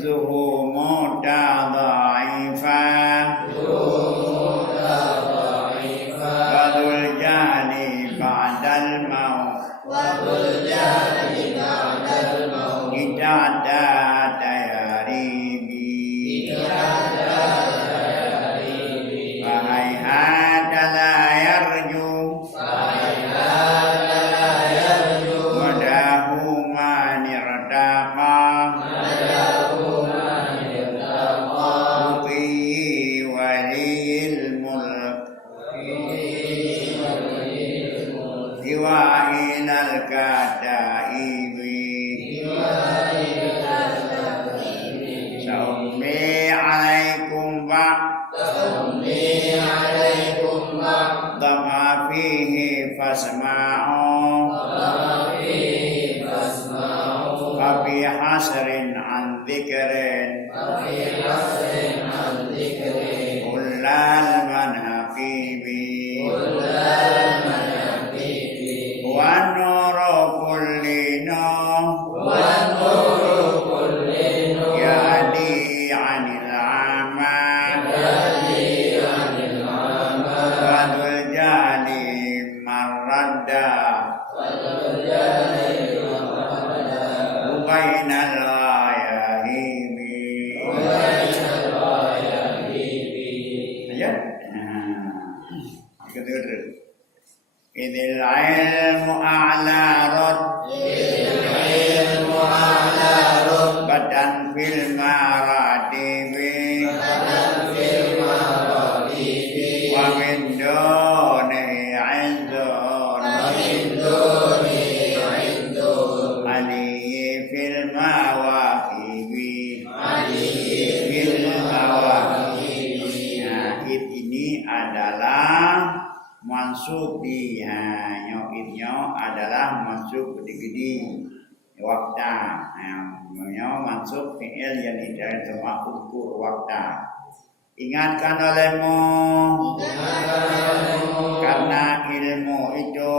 zuhu mutadha'ifa wadul jani ba'dal maut ijada tayaribi fahayhata la yarju wadahu manirtaqa muqi waliyil mulk diwa'inal kataibi Sa'umli alaikum Dama fihi fasma'u Fabi hasrin an dhikrin Kullal manhaqibi Wa nuru kulli Yadi anil aman Wadul jali marradda Ubainal ayahimi Ayat Kedua Idil ilmu a'la rod Badan fil maratibi Wa min duni izzun Alihi fil mawaqibi Nah, ini adalah mansub di nyo'idnya adalah mansub gede-gede waktu namanya mansub fi'il yang tidak cuma ukur waktu ingatkan olehmu karena ilmu itu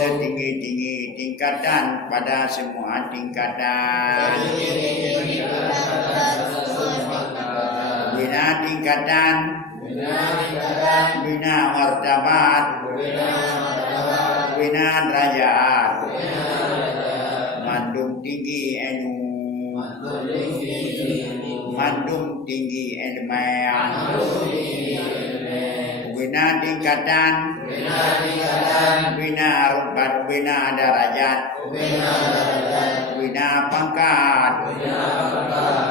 setinggi-tinggi tingkatan pada semua tingkatan bina tingkatan bina martabat bina derajat mandum tinggi ilmu mandum tinggi ilmiah bina tingkatan bina rubat bina derajat bina pangkat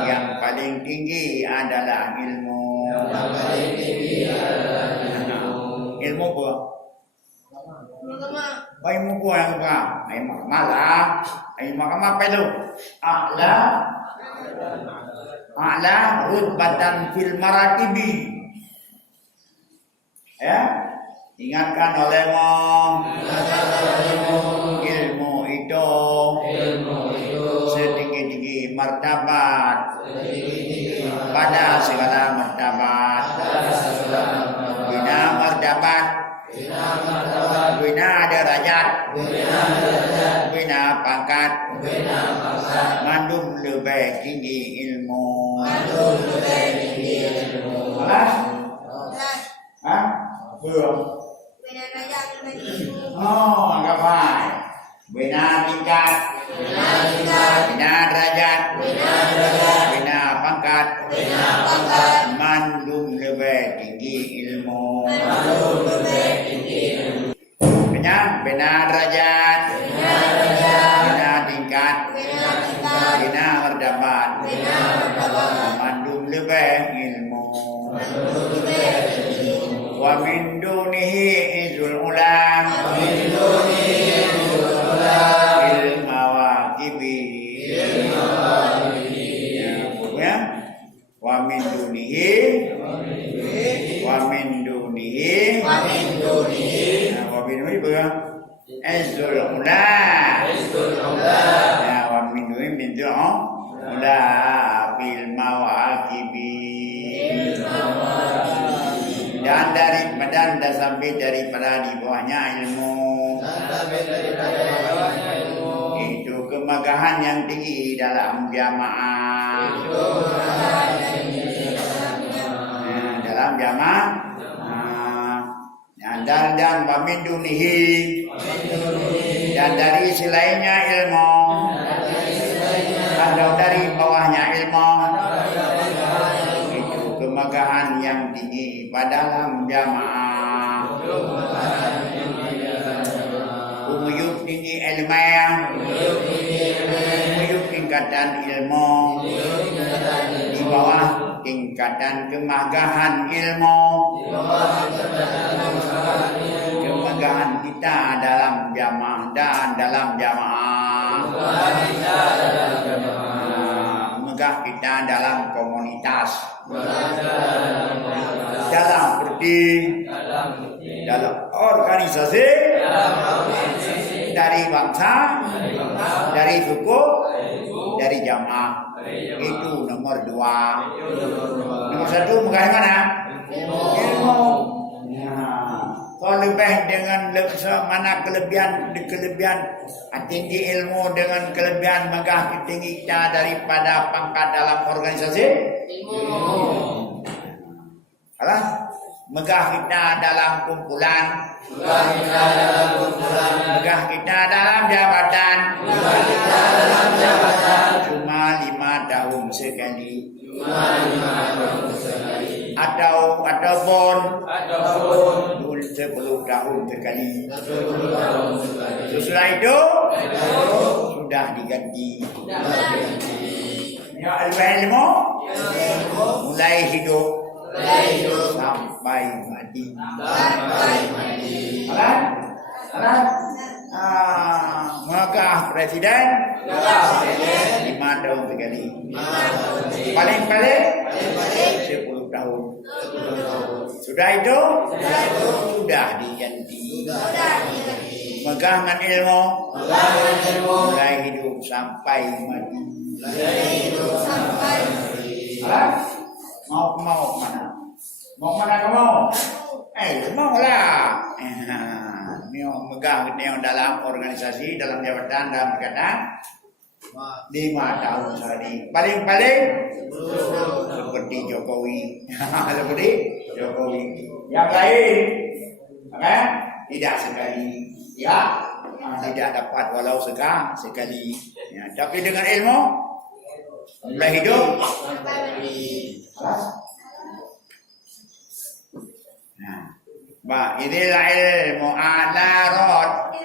yang paling tinggi adalah ilmu ilmu apa? Ilmu apa yang apa? Ilmu malah ilmu apa itu? A'la rutbatan fil maratibi ya ingatkan olehmu ilmu itu setinggi-tinggi martabat pada segala martabat bina martabat bina derajat bina pangkat mandum lebih tinggi ilmu belum enggak baik bina tingkat bina derajat bina pangkat mandum lebih tinggi ilmu bina derajat bina tingkat bina martabat mandum lebih ilmu wa min dunihi izul ulam bil mawaqibi ya wa min dunihi wa min dunihi izul ulam ya wa min dunihi min bil mawaqibi dan sampai daripada di bawahnya ilmu itu kemegahan yang tinggi dalam jamaah. Dalam jamaah. Dan wamin dunihi, dan dari selainnya ilmu, atau dari bawahnya ilmu, itu kemegahan yang tinggi pada dalam jamaah. Umuyuk tinggi ilmiah, umuyuk tingkatan ilmu, di bawah tingkatan kemegahan ilmu, kemegahan kita dalam jamaah dan dalam jamaah, megah kita dalam komunitas, dalam berdiri, dalam organisasi, dari bangsa, dari suku, dari jamaah. Itu nomor 2. Nomor 1 megah mana? Ilmu. Kalau lebih dengan mana kelebihan tinggi ilmu dengan kelebihan megah tinggi kita daripada pangkat dalam organisasi. Alah, megah kita dalam kumpulan, megah kita dalam jabatan, cuma 5 tahun sekali. Ataupun 10 tahun sekali. Sesudah itu sudah diganti. Ya ilmu mulai hidup sampai mati. Maka presiden 5 tahun sekali. Paling-paling 10 tahun. Sudah itu sudah diganti. Megangan ilmu mulai hidup sampai mati. Mau mana? Mau mana kamu? Mau lah. Megang yang dalam organisasi, dalam jabatan, dalam kata 5 tahun sekali. Paling-paling seperti Jokowi. Seperti Jokowi. Yang lain tidak sekali. Ya, tidak dapat walau sekali. Ya, tapi dengan ilmu mulai hidup. Nah, inilah ilmu alarot.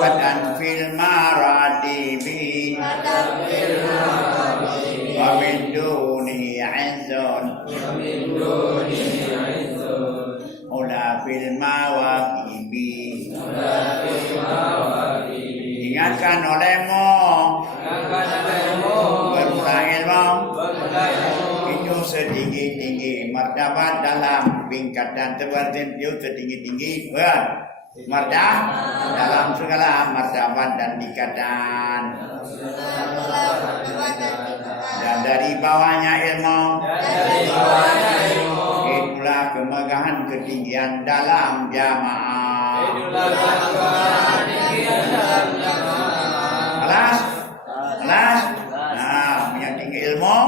Badan fil maratibi. Wa min duni izzun. Ula fil mawaqibi. Ingatkan olehmu. Bermula ilmu. Itu setinggi-tinggi martabat dalam tingkatan tertentu, setinggi-tinggi martabat dalam segala martabat dan tingkatan. Dan dari bawahnya ilmu, itulah kemegahan ketinggian dalam jamaah. Alas. Nah, yang tinggi ilmu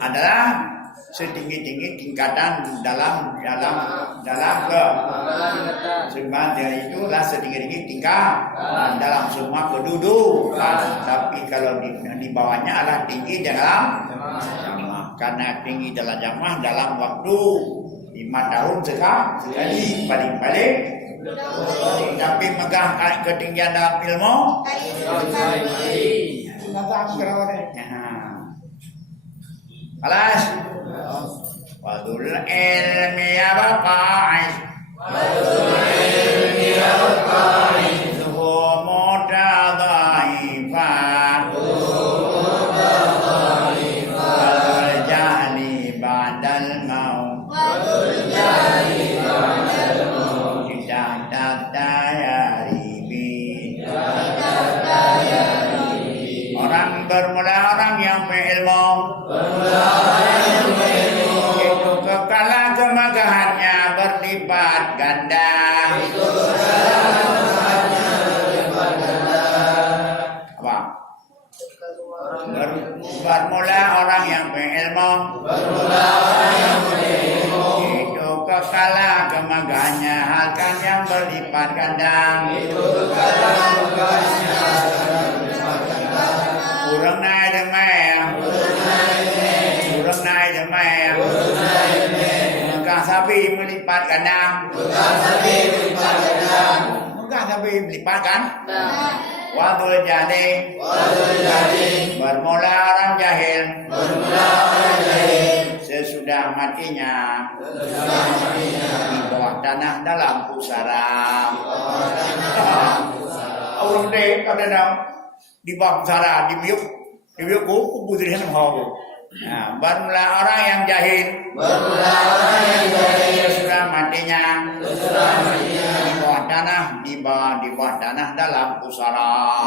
adalah setinggi-tinggi tingkatan dalam sebab dari itulah setinggi-tinggi tingkatan dalam semua kedudukan. Tapi kalau di bawahnya adalah tinggi dalam jamaah, karena tinggi dalam jamaah dalam waktu 5 tahun sekali paling-paling. Tapi megah ketinggian dalam ilmu. Alas. Wadul ilmi ya baqa'is. Zuhu mutadhaifah. Wadul jahli ba'dal maut. Tidak tatayaribi. Orang bermula orang yang berilmu. Itu kekala kemegahannya berlipat ganda. kandang. Kurang naik demam. Kurang naik demam. Megah sapi melipat kandang. Megah sapi melipat kan? Wadul jahil. Bermula orang jahil. Sesudah matinya di bawah tanah dalam pusara. Orang dek kadang di bawah pusara di biuk kubur di dalam hau. Bermula orang yang jahil. Sesudah matinya di bawah tanah di bawah tanah dalam pusara.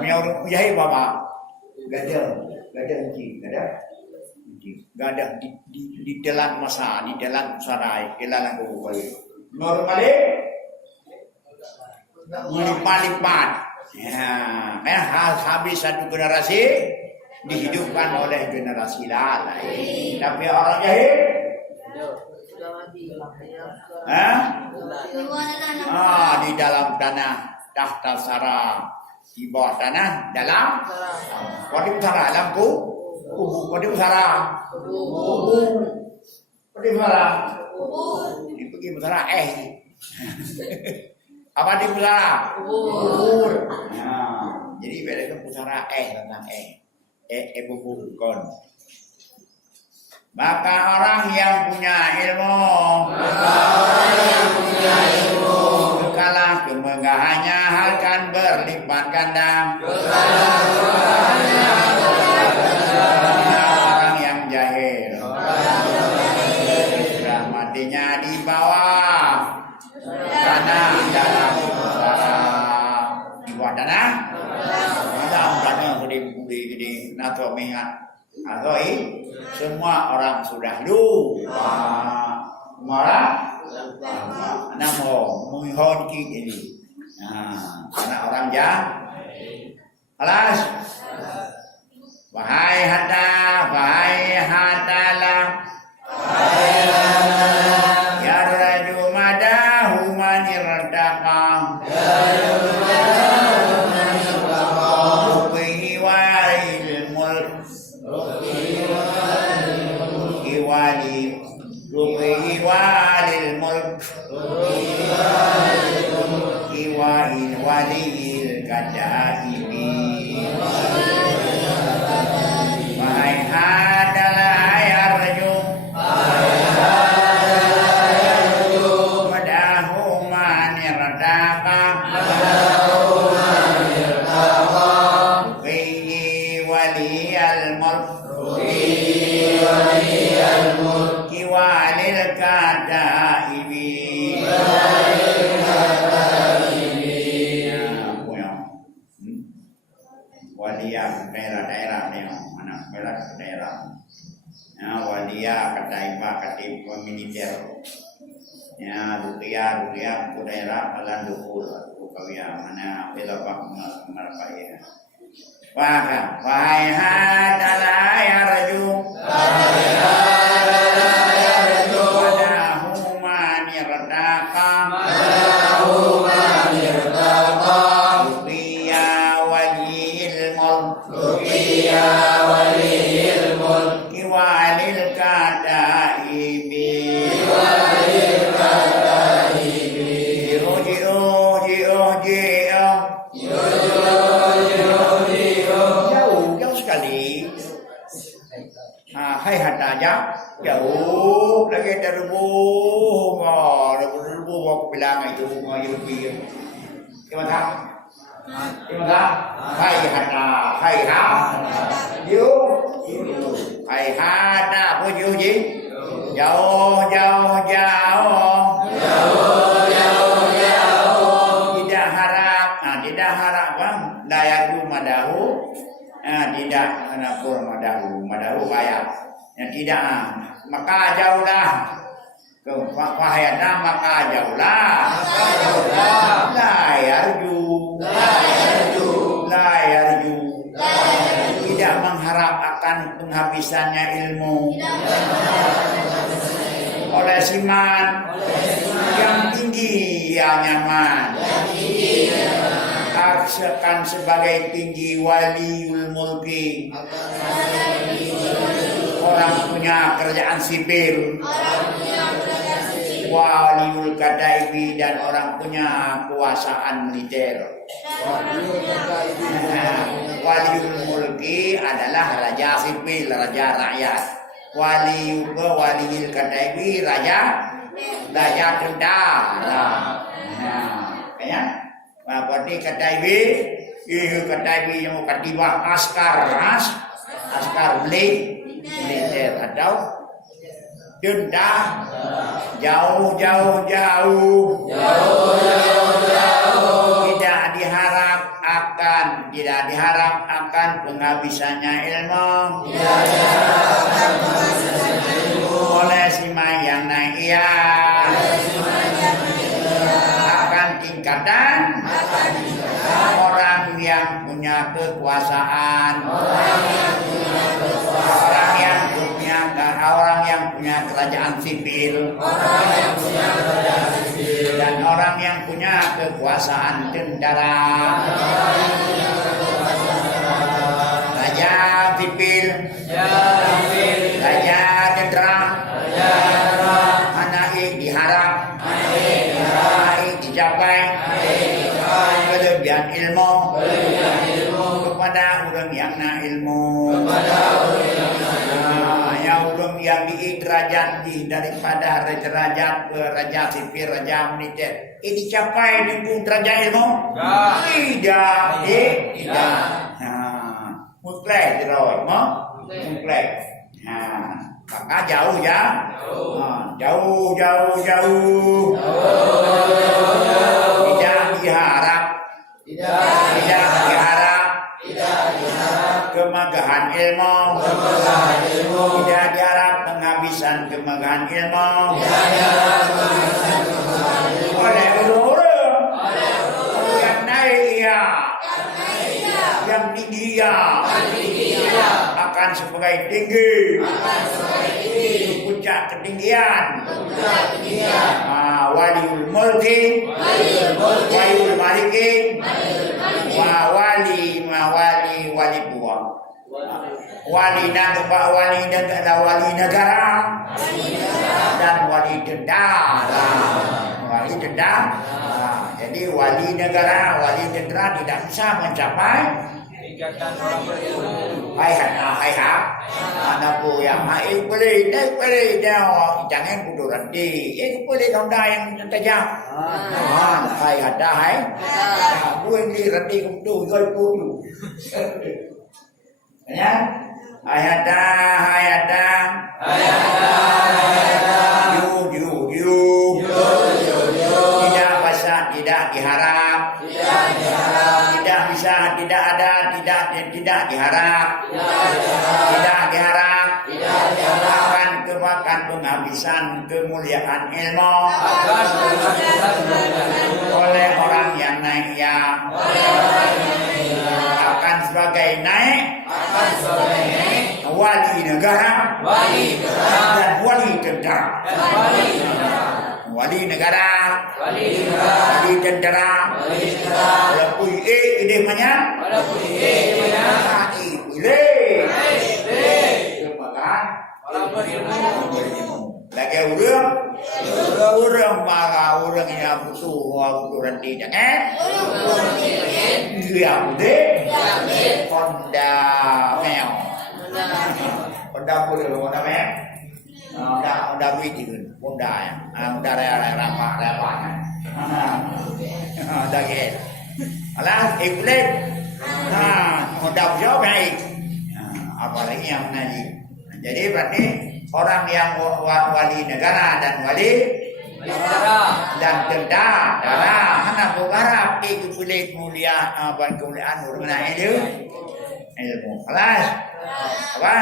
Punya orang jahil bapak. Gadah di dalam masa, di dalam sarai, di dalam kubur. Normalnya melipat-lipat. Habis satu generasi dihidupkan oleh generasi lain. Tapi orang jahil, di dalam tanah, tahta sarang. Di bawah tanah dalam kodi pusara dalam kodi pusara kodi pusara di pergi pusara apa di pusara kubur. Jadi beda ke pusara tentang bubur kon. Maka orang yang punya ilmu kekala kemegahannya akan berlipat ganda. Orang yang jahil sudah matinya di bawah tanah dalam pusara. Di bawah tanah gede nato mingat atau semua orang sudah lupa. Marah namo mohon ini. Karena orang alas wahai hatalah ya raju madahu manirdaka walil mulk walil kadaimi. Wahai hadalah ya raju madahu manirdaka waliyal mulk walil kadaimi. Walia daerah ni anak daerah. Walia katiba militer. Rupiah ku daerah alan duhul kawia mana belabak marpaya. Wahai hadalah ya raju hai hata jauh lagi dari ribu aku bilang itu lebih gimana hai hata hai hata apa gì jauh tidak harap bang daya madahu tidak anak madahu kaya yang tidak maka jauhlah kewahayana maka jauhlah la yarju tidak mengharap akan penghabisannya ilmu oleh siman yang tinggi yang nyaman. Akan sebagai tinggi waliul mulki, orang punya kerajaan sipil, waliul kadaibi, dan orang punya kekuasaan militer. Waliul mulki adalah raja sipil, raja rakyat. Waliul kadaibi, raja tentara. Ya. Berarti kadaibi, yang katiba askar militer atau denda jauh. Tidak diharap akan penghabisannya ilmu oleh si yang naik akan tingkatan orang yang punya kekuasaan, orang yang punya kerajaan sipil, dan orang yang punya kekuasaan tentara. Raja sipil, raja tentara, anak diharap, dicapai kelebihan ilmu kepada orang yang na ilmu, yang diderajat daripada derajat ke raja sipil, raja militer. Ini capai dengan derajat ilmu? Tidak. Mutlak terus, mutlak. Maka jauh ya, jauh. Tidak diharap kemegahan ilmu. Tidak diharap penghabisan kemegahan ilmu. Oleh orang yang naik yang tinggi akan sebagai tinggi puncak ketinggian. Waliul mulki, waliul maliki, wali buah. Wali negara dan wali tentara. Jadi wali negara, wali tentara tidak bisa mencapai anak yang boleh jangan kudu ranti. Boleh dah yang tajam. Boleh ni ranti kudu dulu. Ya. Hayata. Tidak bisa, tidak diharap. Tidak bisa, tidak ada, tidak diharap. Tidak diharap. Akan penghabisan kemuliaan ilmu oleh orang yang naik akan sebagai naik wali negara dan wali tentara. Wali negara, wali tentara. Walaupun ini banyak. Lagi orang marah, orang yang butuh nanti jangan. Dia Honda meo. Honda boleh Honda meo. Honda wujud, Honda ramah. Dagi. Alah, ikut. Honda jauh baik. Apalagi yang naji. Jadi berarti orang yang wali negara dan wali dan tentara, anak berharap itu boleh mulia kemuliaan urusnya ilmu. Kelas, apa?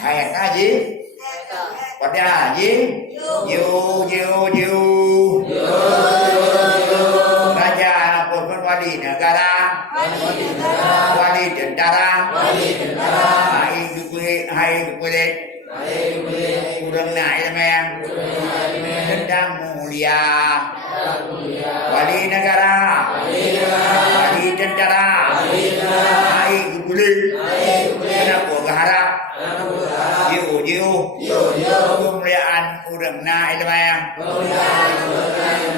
Saya kaji, pada haji, raja pun wali negara, wali tentara, hai boleh Urang na ilmu tentang mulia. Wali negara. Wali tentara. Ai kulit. Kenapa berharap? Yo. Kemuliaan urang na ilmu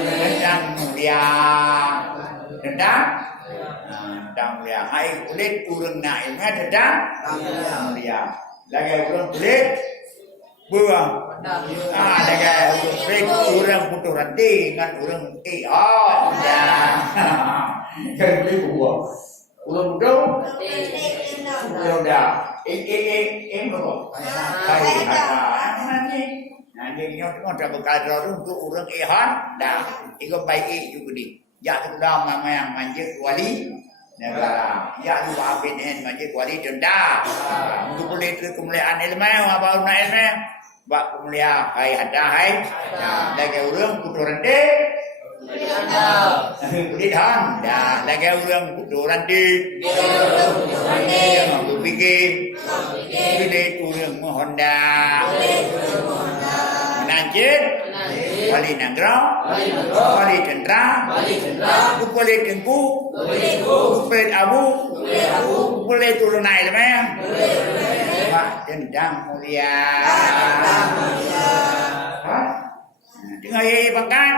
tentang mulia. Tentang mulia. Ai kulit urang na ilmu tentang mulia. Lagi urang kulit buang. Lagi kulit urang putus ranti dengan urang ion. Kan kulit buang. Urang putus. Urang dah. Berapa? Baik. Nanti nyok dah berkadar untuk urang ion. Dah. Ikut baik juga ni. Ya tu dah mama yang manjat wali. Negara. Ya tu apin manjat wali tenda. Untuk kulit kemuliaan ilmu apa guna ilmu? Bak kemuliaan hai ada hai. Lagi urang putus ranti. Kulit han. Lagi urang putus ranti. Berfikir. Kulit urang Honda. Menanjit. Wali negara. Wali tentera. Kulit tengku. Kulit abu. Kulit turun ilmu. Pak tentang mulia. Tengah ye pangkat.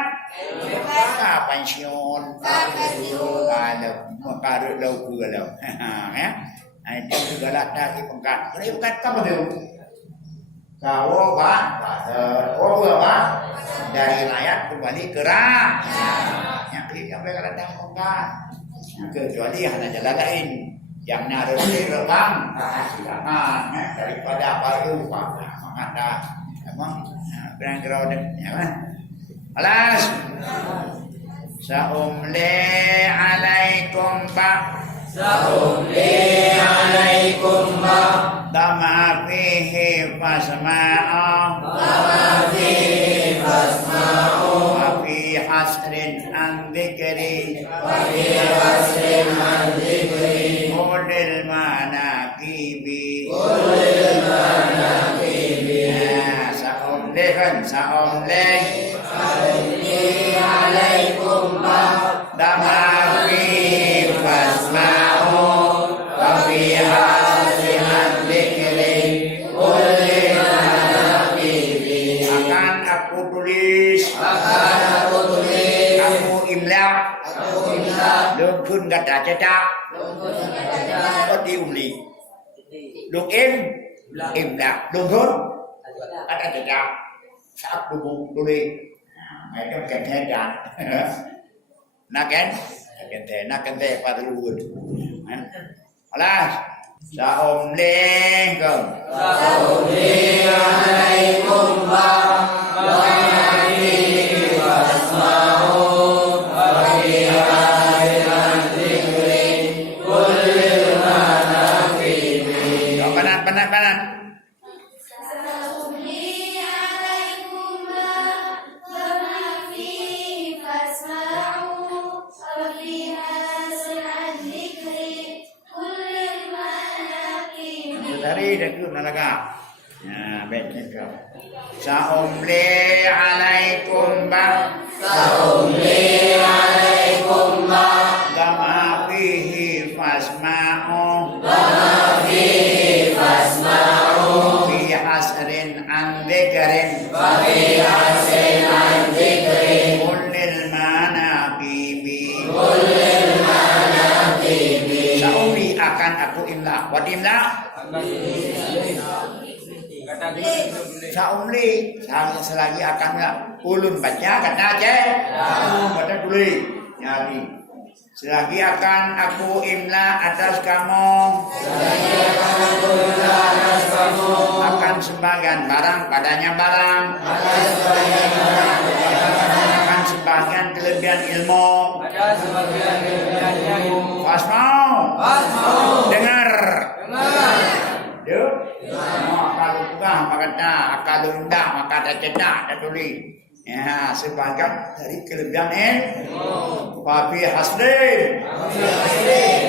Pensiun. Kalau makarut lau ke lau. Ya. Itu segala dari pangkat. Ini pangkat apa tu? Kau pak, pak. Dari rakyat kembali kerah. Yang ini sampai kalau dah pangkat. Kecuali hanya jalan lain. Yang nak rebang. Silakan. Daripada baru pak. Mengada. Emang kerang-kerang ni. Alas. Sa'umli alaikum ba. Dama fihi fasma'u. Wa fi hasrin an dhikri. Qulil manaqibi. Sa'umli kan. Sa'umli alaikum ba. Dama fihi fasma'u. Wa fi hasrin an dhikri. Qulil manaqibi. Akan aku tulis. Aku imla. Lương khun gạch trả cha cha. Có tiêu lì. Lương im lạc. Lương khun gạch trả cha cha. Sắp đu bu đu đi. Mày trong kèm thêm trả. Na kén pada luhur. Alas. Sa'um lingkum. Alaikum wa rahmatullahi wa barakatuh. Panan. Dari dah tu nalaga. Baiknya kau. Sa'umli alaikum ba. Dama fihi fasma'u. Fi hasrin an dhikrin. Kullil manaqibi. Sa'umli akan aku imla. Wat imla. Sa'umli selagi akan ulun baca kata je. Baca tulis. Jadi selagi akan aku imla atas kamu. Akan sebagian barang padanya barang. Akan sebagian kelebihan ilmu. Fasmau. Dengar. Kalau bukan maka kalau tidak maka tak cetak tak tulis. Ya, sebagian dari kelebihan Fabi hasrin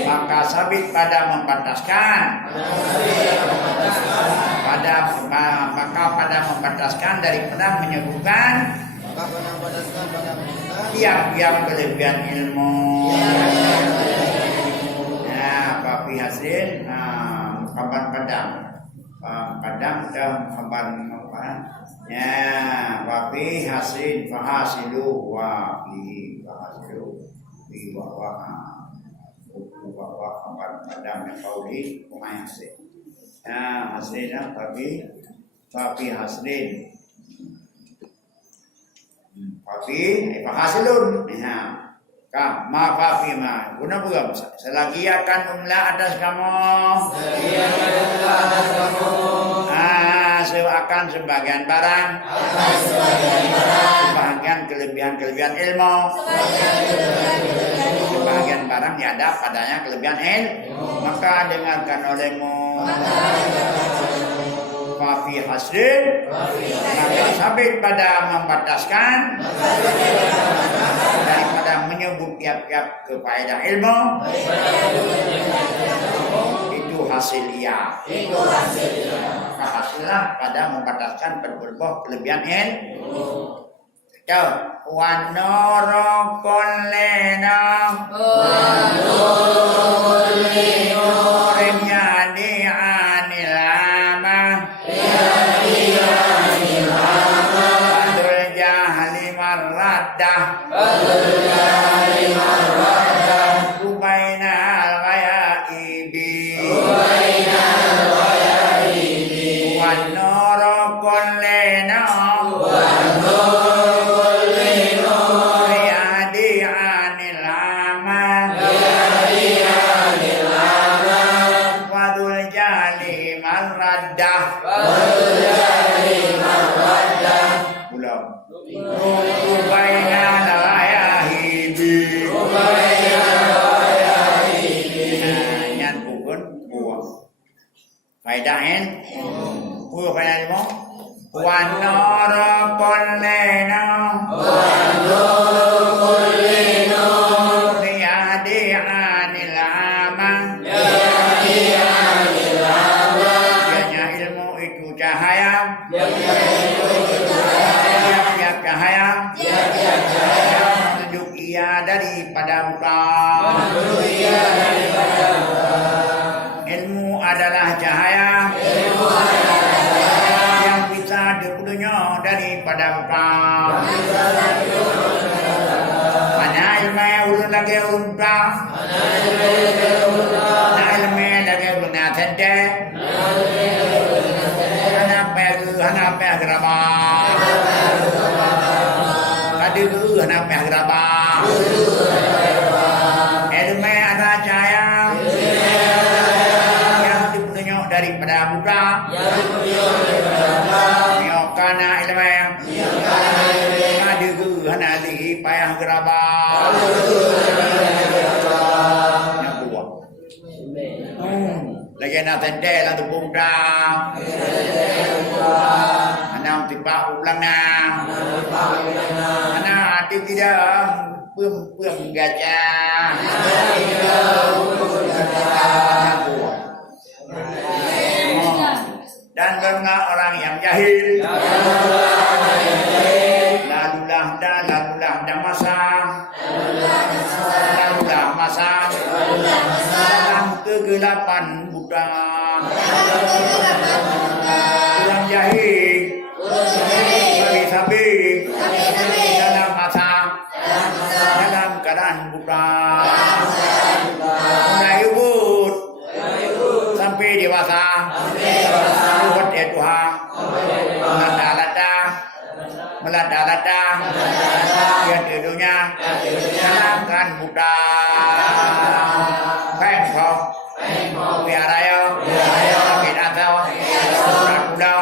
maka sabit pada mempantaskan maka pada membataskan daripada menyebutkan tiap-tiap kelebihan ilmu. Ya, papi hasil kabar padam dan kabar apa? Ya, papi hasil fahasilu wa bi fahasilu bi wa kabar padam yang kauli kumai hasil. Ya, hasilnya papi hasilin. Papi fahasilun. Ya. Ma papi ma guna bukan selagi akan umla atas kamu. Akan sebagian barang. Sebagian kelebihan ilmu. Sebagian barang ada padanya kelebihan ilmu. Maka dengarkan olehmu. Papi hasil. Maka sabit pada membataskan daripada menyebut tiap-tiap kefaedah ilmu. Itu hasilnya. Maka hasilnya pada membataskan berbuah kelebihan ilmu. Wa nuru kullina Faidahin Puyo kaya mo Wanoro Poleno Riyadi Anilama Kanya ilmu itu cahaya Tiap-tiap cahaya Menunjuk ia daripada bukan Ilmu adalah cahaya yang bisa dipenuhi daripada bukan. Mana ilmu ulun lagi ulunta, mana ilmu lagi ulunnya sente, hana geraba, tadi hana geraba. Ilmu ada cahaya. Daripada buka Nyokana ilmu Adigu hanadi payah geraba Nyokua Lagi nak tende lah tu buka Anak tiba ulang na Anak hati tidak Pem gajah Nyokua dan karena orang yang jahil lalulah masa dalam kegelapan buta orang jahil sabi dalam masa dalam keadaan buta mulai ubud sampai dewasa buat Tuhan melada-lada yang dunia dalamkan muda pengkong biarayo sakit atau kuda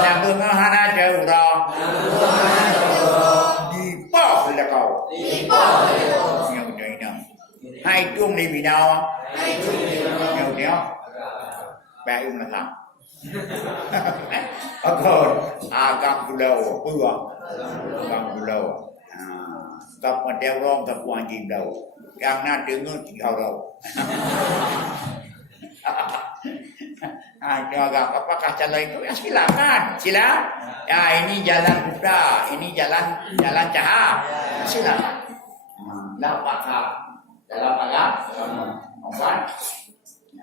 dan bengahana jauh di bawah lekau yang ini hai chung đi vì đâu nhiều nhớ ba là thằng còn cầm từ đầu bừa cầm từ đầu tập mà đeo ron tập quan chìm đầu càng na trứng nó chỉ hào đầu Apakah cara itu? Ya silakan, Ya ini jalan Buddha, ini jalan cahaya. Silakan. Dalam pakar,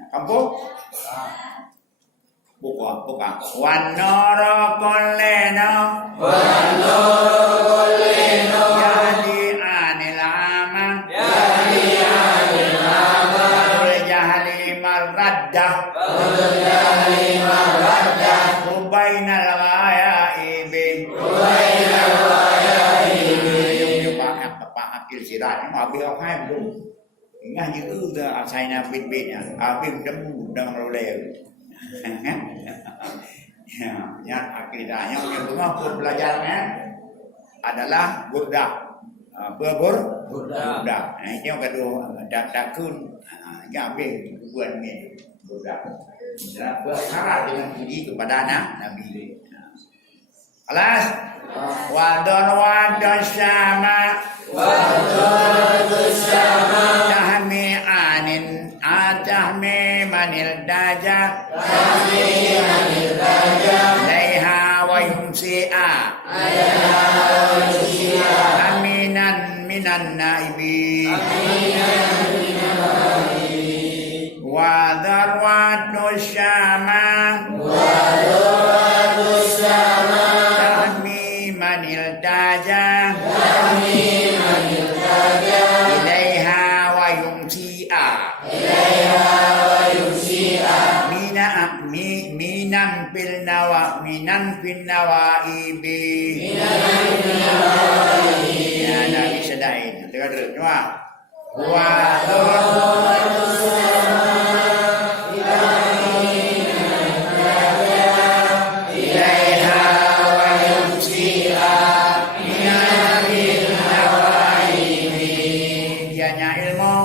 kampung. Bukan. Wanoro koleno. Jadi anil ama. Jahali marraddah. Ubainal ghaibi. Pak akil sirat mà biết ông hai belum. Ingat như saya nak bit-bitnya. Habis demu dan roleh. Ya, akidahnya yang mengaku belajarnya adalah Buddha. Buddha. Itu yang kedua takun. Gambil buat ni Buddha. Berharap dengan puji kepada Nabi. Alas. Wadon sama. Tahmi anin atahmi manil daja. Laiha wa yumsi'a. Aminan minan naibi. Wa darwatu syama. Tahmi manil daja. Ilaiha wa yumsi'a. Minan fil nawaibi. Ya, Nabi sedai. Tengah terus cuma. Wa ilaiha wa yumsi'a minan fil nawaibi. Dianya ilmu.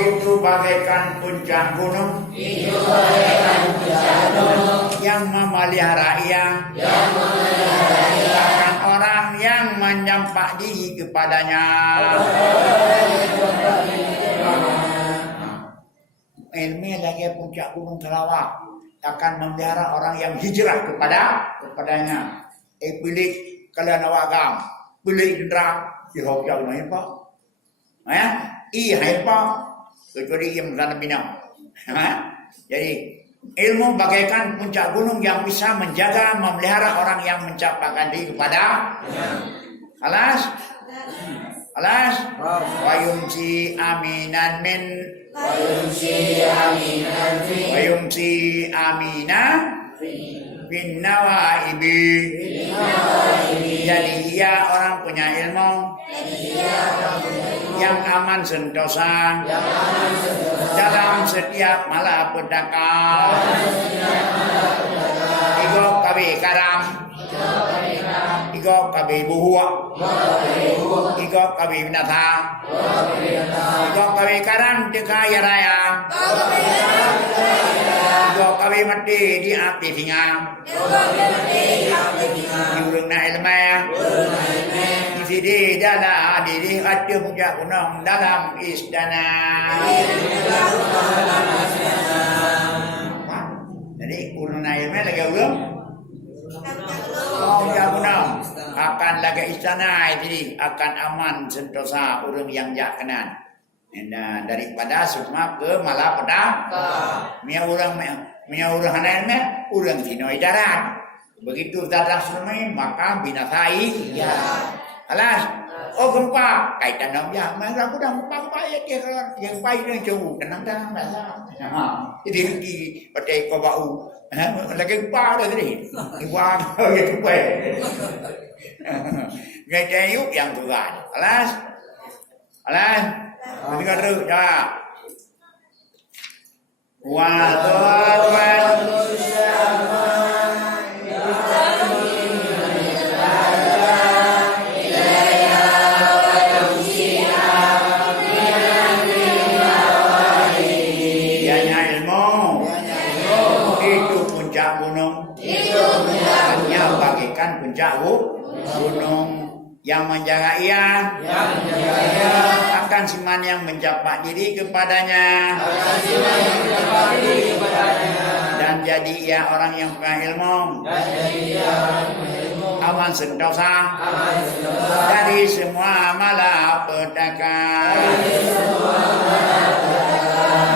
Itu bagaikan puncak gunung. Yang memelihara ia akan orang yang menyampak diri kepadanya. Ilmu lagi puncak gunung Sarawak akan memelihara orang yang hijrah kepadanya. Pilih kalian awagam, pilih dendra, ihok jauh naik pak, hai pak, kecuali yang berada binang. Jadi ilmu bagaikan puncak gunung yang bisa menjaga, memelihara orang yang mencapai diri kepada. Alas. Wa yumsi aminan min. Wa yumsi amina bin nawaibi. Jadi ia orang punya ilmu yang aman sentosa dalam setiap malapetaka. Igo kabe karam, igo kabe buhua, igo kabe binatha, igo kabe karam dekaya raya, igo kabe mati di api singa, diurang na ilmaya. Di dalam diri ada puncak gunung dalam istana. Jadi ulun ilmu lagi ulun. Puncak gunung akan lagi istana, jadi akan aman sentosa urang yang jakanan. Daripada semua ke malapetaka. Mia urang hanan urang tinoi darat. Begitu datang tsunami maka binasai. Alas, gempa kaitan dengan yang mereka sudah gempa yang baik yang jauh tenang jadi di pada kau lagi gempa tadi gempa gitu gaya yuk yang tuan alas dengar dulu ya puncak gunung yang menjaga ia akan akan si man yang mencapai diri kepadanya. Dan jadi ia orang yang punya ilmu. Aman sentosa dari semua malapetaka.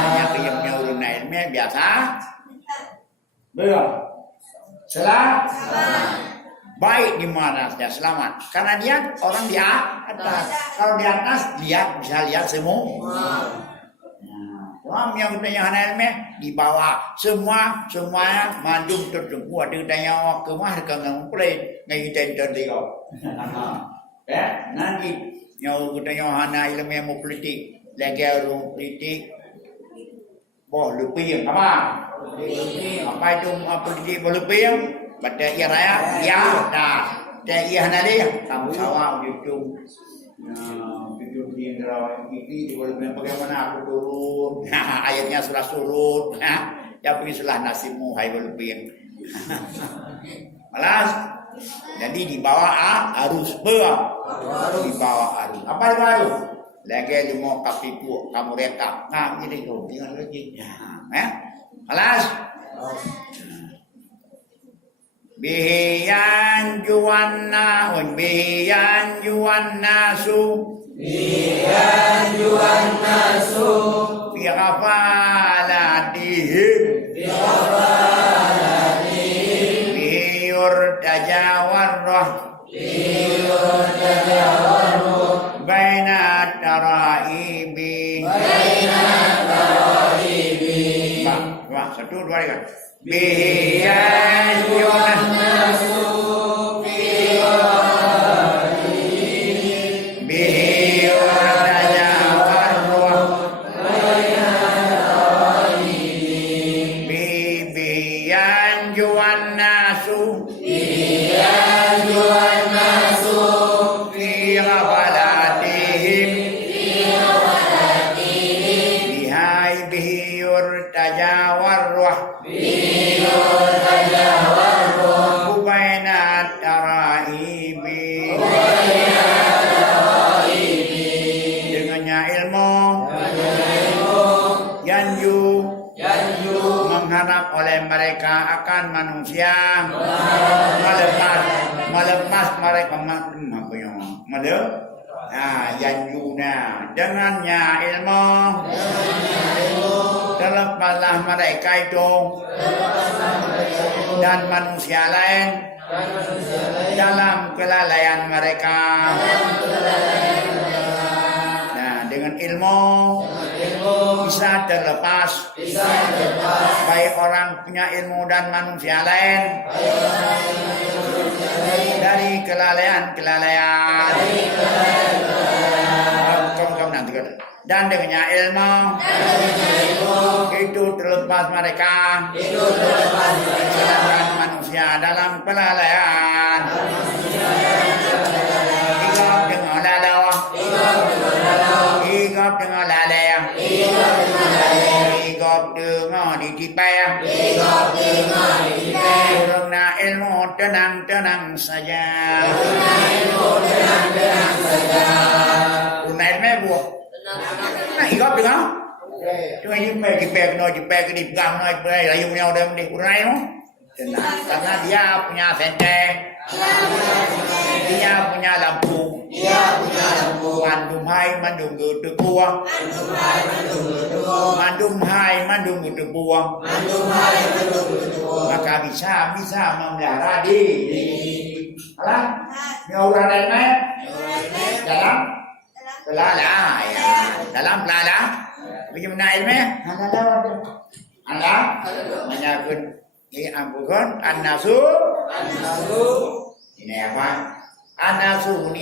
Hanya kayaknya urun ilmu biasa. Belum. Selamat. Baik di mana dia selamat. Karena dia orang di atas. Kalau di atas dia bisa lihat semua. Orang yang tanya ilmu di bawah semuanya mandum tertunggu ada tanya ke mana kamu play ngai tender dia. Nanti yang tanya hana ilmu yang politik lagi orang politik boh lebih apa? Apa itu politik boh lebih? Pada ia raya ya dah. Dah ia hana dia kamu sawah ujung. Video di antara ini dibolehkan bagaimana aku turun. Ayatnya surah surut. Ya pergilah nasibmu hai berlebih. Malas. Jadi di bawah arus di bawah arus. Apa di bawah arus? Lagi lima kapipu kamu rekap. Nah ini tuh tinggal lagi. Malas. Biyan juanna biyan juannasu fi ghafalatihim bi yurtajawarrah baina taraibi Wah, satu dua tiga. Biyan juannasu oleh mereka akan manusia melepas mereka yanjuna dengannya ilmu terlepaslah mereka itu dan manusia lain dalam kelalaian mereka. Nah, dengan ilmu bisa terlepas baik orang punya ilmu dan manusia lain dari kelalaian dan dengannya ilmu itu terlepas mereka kelalaian manusia dalam kelalaian. Igop dengan lalai Igop dengan ditipai Kurangna ilmu tenang saja Kurangna ilmu buah Nah igop dengan Cuma dipai ke dipegang Layu punya udah kurangna ilmu tenang Karena dia punya senteng dia punya lampu mandum hai mandum gede buang mandum hai mandum gede buang maka bisa memelihara diri alah nyauran lain dalam pelala bagaimana ilmu anda menyakun ampukan an-nasu ini apa? An-nasu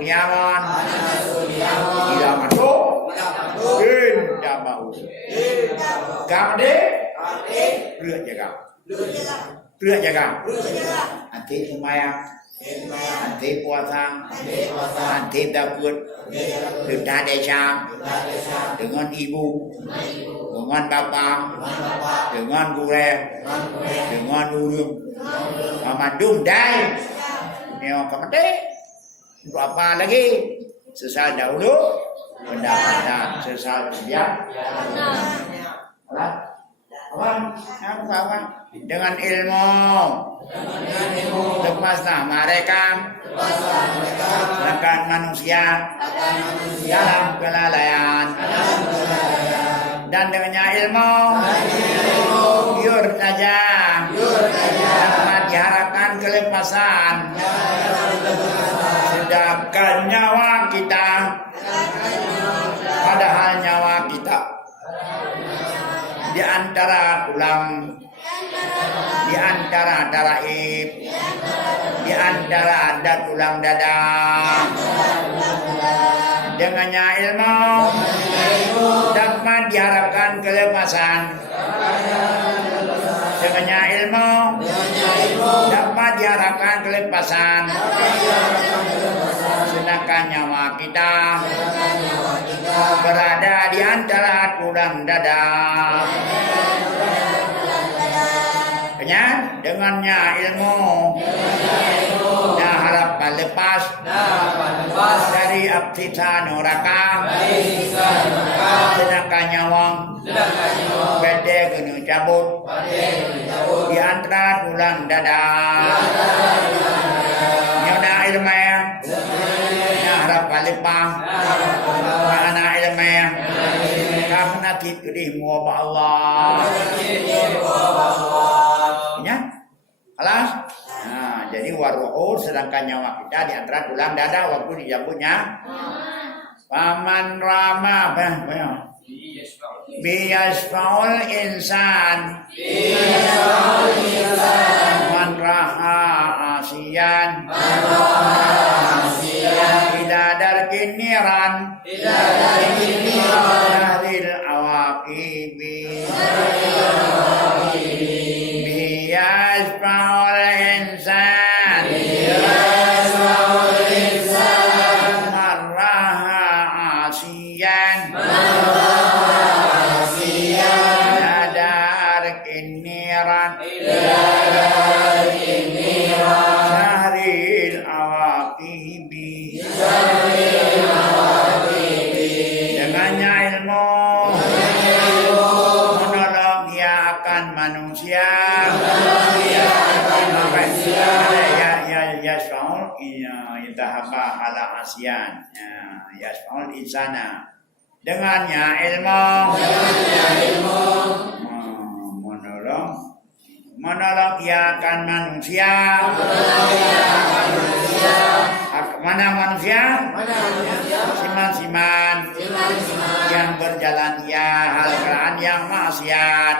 niyaman tidak masuk tidak mau gamde berat jaga nanti semuanya Anti puasa, anti takut, sudah desa, dengan ibu, dengan bapak, dengan gure, dengan urung, mamandung dai, neo kamete, untuk apa lagi? Sesal dahulu, pendapatan sesal siap. Apa? Dengan ilmu. Lepaslah mereka sedangkan manusia dalam kelalaian dan dengannya ilmu yur saja dapat diharapkan kelepasan sedangkan nyawa kita padahal nyawa kita di antara tulang, di antara daraib, di antara ada tulang dada. Dengannya ilmu dapat diharapkan kelepasan. Dengannya ilmu dapat diharapkan kelepasan. Sedangkan nyawa kita berada di antara tulang dada. Dengannya ilmu dah harapan lepas dari absisa neraka. Sedangkan nyawa bede kena cabut di antara tulang dada. Nyoda ilmu dah harapan lepas karena ilmu karena diberimu Allah. Ya, alas. Nah, jadi waruh sedangkan nyawa kita di antara tulang dada waktu dijambutnya. Paman rama biyasfaul insan man raha asian tidak darkin niran daril awaqibi biyasfaul insan man raha asian Sahril awaqibi dengannya ilmu menolong dia akan manusia yasfaul yatahaba ala asyan yasfaul insana dengannya ilmu menolong ia akan manusia. Mana manusia? Siman-siman yang berjalan ia hal-halan yang maksiat.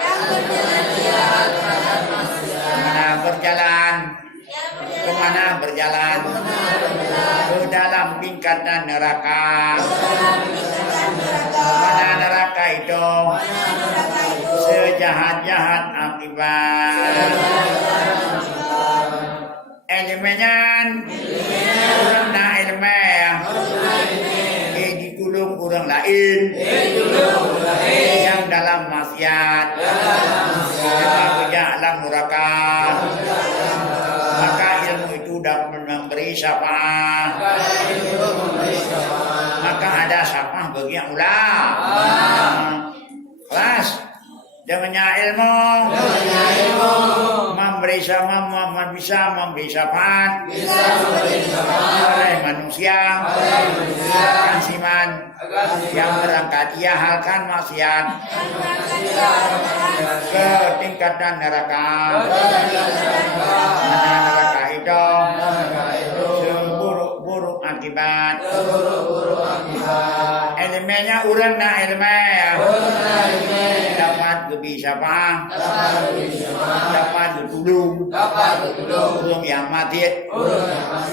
Kemana berjalan? Ke dalam tingkatan neraka. Mana neraka itu? Sejahat-jahat akibat. Elemenyan na ilmiah dikulung orang lain yang dalam maksiat yang alam neraka. Maka ilmu itu dapat memberi syafaat. Maka ada syafaat bagi yang ulang. Kelas dengannya ilmu bisa memberi syafaat oleh manusia kan siman yang berangkat ia halkan maksiat ke tingkatan neraka. Mana neraka itu seburuk-buruk akibat. Elemennya urang na ilmiah dapat lebih syafaat, dapat bertulung urang yang mati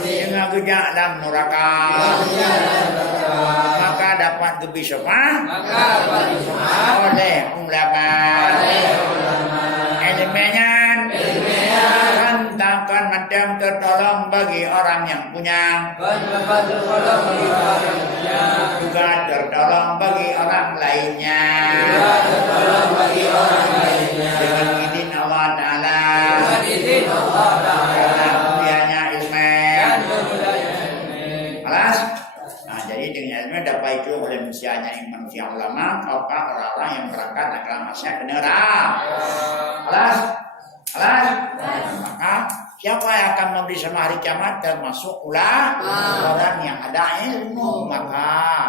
dengan kerja dalam neraka. Maka dapat lebih syafaat oleh ulama. Elemennya kan takkan antum tertolong bagi orang yang punya. Juga tertolong bagi orang lainnya. Dengan izin Allah Ta'ala. Karena mulianya ilmu. Alas. Nah, jadi dengan ilmu dapat itu oleh manusia ulama, maka orang-orang yang berangkat aklamasnya ke neraka. Alas. Maka siapa yang akan memberi sama hari kiamat termasuk orang yang ada ilmu. Maka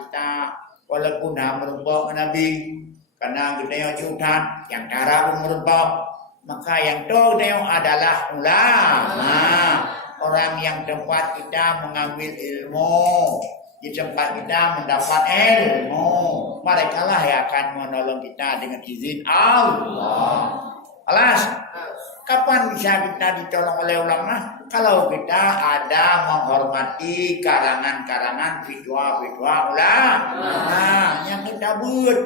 kita walaupun merupakan Nabi karena kita jutaan yang cara pun merupakan, maka yang tahu adalah ulama. Orang yang tempat kita mengambil ilmu, di tempat kita mendapat ilmu, mereka lah yang akan menolong kita dengan izin Allah. Alas, kapan bisa kita ditolong oleh ulama? Kalau kita ada menghormati karangan-karangan fitwa-fitwa ulama. Nah, yang kita buat,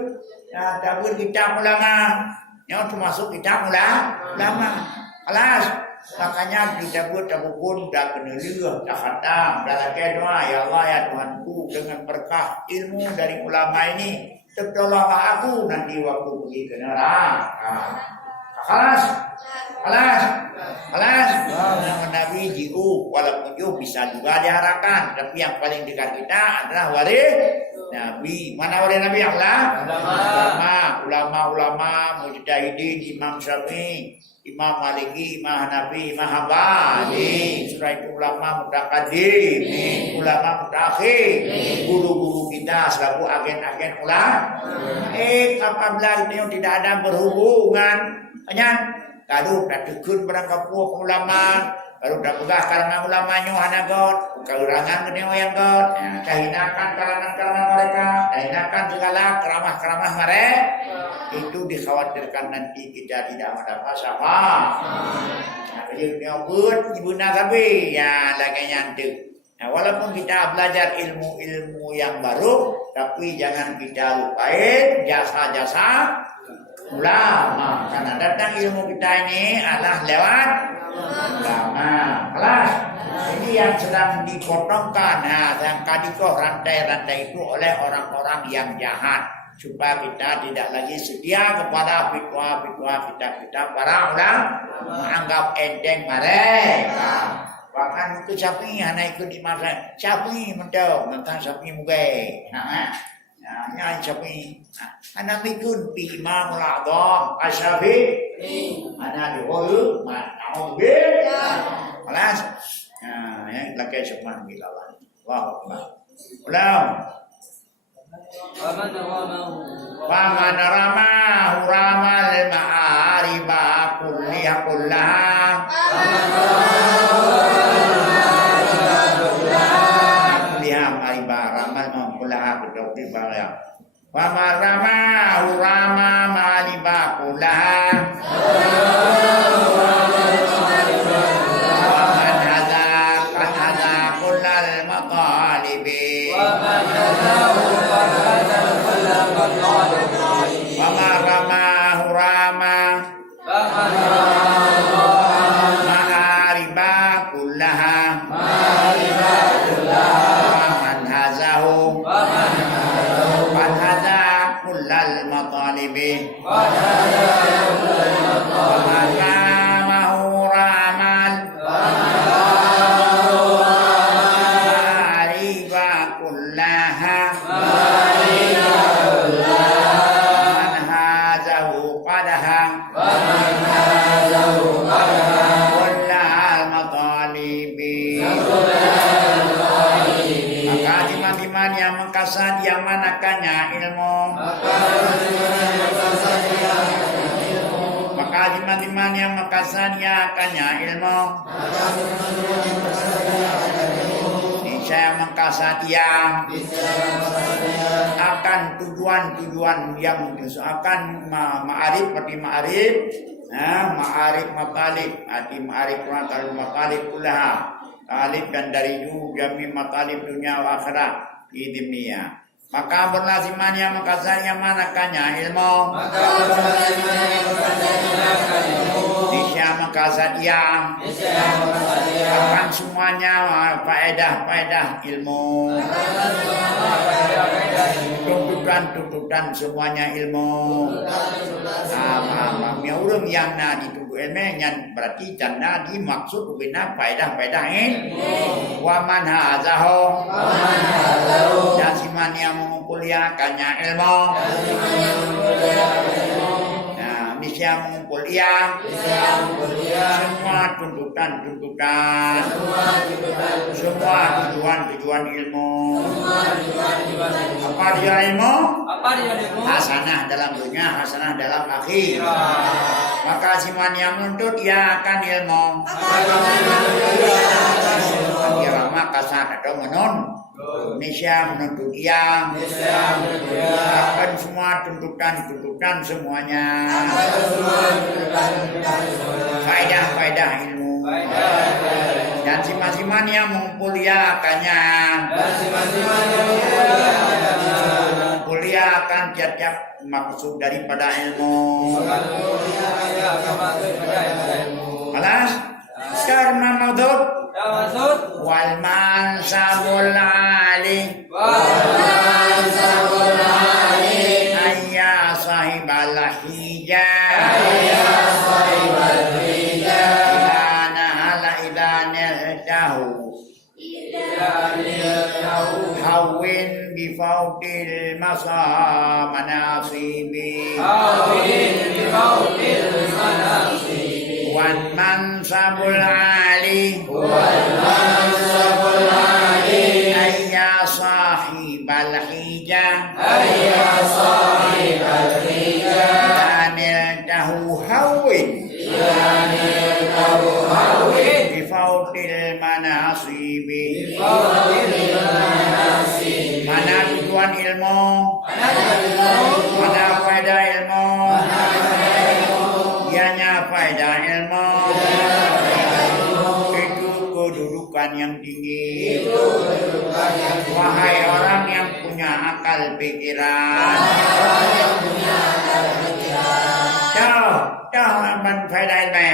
kita ulama, yang termasuk kita ulama. Alas, makanya kita buat apapun dah kena lihat, dah khatam, dah lagi doa, ya Allah ya Tuhanku, dengan berkah ilmu dari ulama ini, tertolonglah aku nanti waktu pergi ke neraka. Alas. Nama Nabi jiu, walaupun jiu bisa juga diharapkan, tapi yang paling dekat kita adalah waris Nabi. Mana waris Nabi Allah? Ulama, mujtahidin, Imam Syafi'i, Imam Maliki, Imam Hanafi, Imam Hambali. Surah itu ulama mutaqaddim, ulama mutakhir, guru-guru kita selaku agen-agen ulama. Apabila itu tidak ada berhubungan, hanya kalau dah tekun berangkat puak ulama, kalau dah pegah kalangan ulamanya hanagot, kekurangan kedua yang god, kahinakan kalangan mereka, kahinakan segala keramah mereka, itu dikhawatirkan nanti kita tidak mendapat sama. Jadi nyobut ibu nasabi, ya lagi nyantuk. Nah, walaupun kita belajar ilmu-ilmu yang baru, tapi jangan kita lupain jasa-jasa ulama, karena datang ilmu kita ini adalah lewat ulama. Kelas ini yang sedang dipotongkan, yang kadikoh rantai-rantai itu oleh orang-orang yang jahat, supaya kita tidak lagi setia kepada fitwa-fitwa kita para ulama, menganggap enteng mereka. Bahkan itu Syafi'i hanya ikut di masa Syafi'i mentok tentang Syafi'i mugai. Yang Syafi'i, anak mikun pi Imam Al-A'zam Asy-Syafi'i, anak dihulu, mau bil, kelas, yang lagi sepan bilawan, wah, ulang. Faman ramahu ramal ma'ariba kullaha. Wa marama urama maliba kulah wa man hadza kullal maqalibi wa marama urama ma'ariba kullaha yang manakannya ilmu, maka diman yang mengkasanyakannya ilmu, saya mengkasadia akan tujuan yang akan ma'arif seperti ma'arif, ma'arif matalib, arti ma'arif matalib kullaha, talib dan dari jami matalib dunia wa akhirat. Idimnya, maka berlazimannya mengkasannya manakannya ilmu, makasat yang akan semuanya faedah ilmu. Tuntutan semuanya ilmu. Ya urang yang dituntut ilmu yang berarti jana dimaksud bina faedah ilmu. Wa man hazahu jasiman yang mengumpulkannya ilmu. Bisa mengumpul semua tuntutan semua tujuan ilmu. Apa dia ilmu? Hasanah dalam dunia, hasanah dalam akhir. Maka siman yang menuntut ia akan ilmu. Irama kasat atau menon. Indonesia menuntut ia akan semua tuntutan semuanya. Faedah ilmu. Dan siman-siman yang mengumpulkannya. Mengumpulkan tiap-tiap maksud daripada ilmu. Malas? Karena maksud wal mansabul ali ayya sahibal hijab idana ala idanil tahu hawin bifautil masa manasibi wan mansabul ali ayya sahibal hijab danil tahu hawin bifautil manasibi. Mana tujuan ilmu? Mana faedah ilmu? Ianya faedah ilmu. Itu kedudukan yang tinggi. Wahai orang yang punya akal pikiran. Tahu faedah ilmu.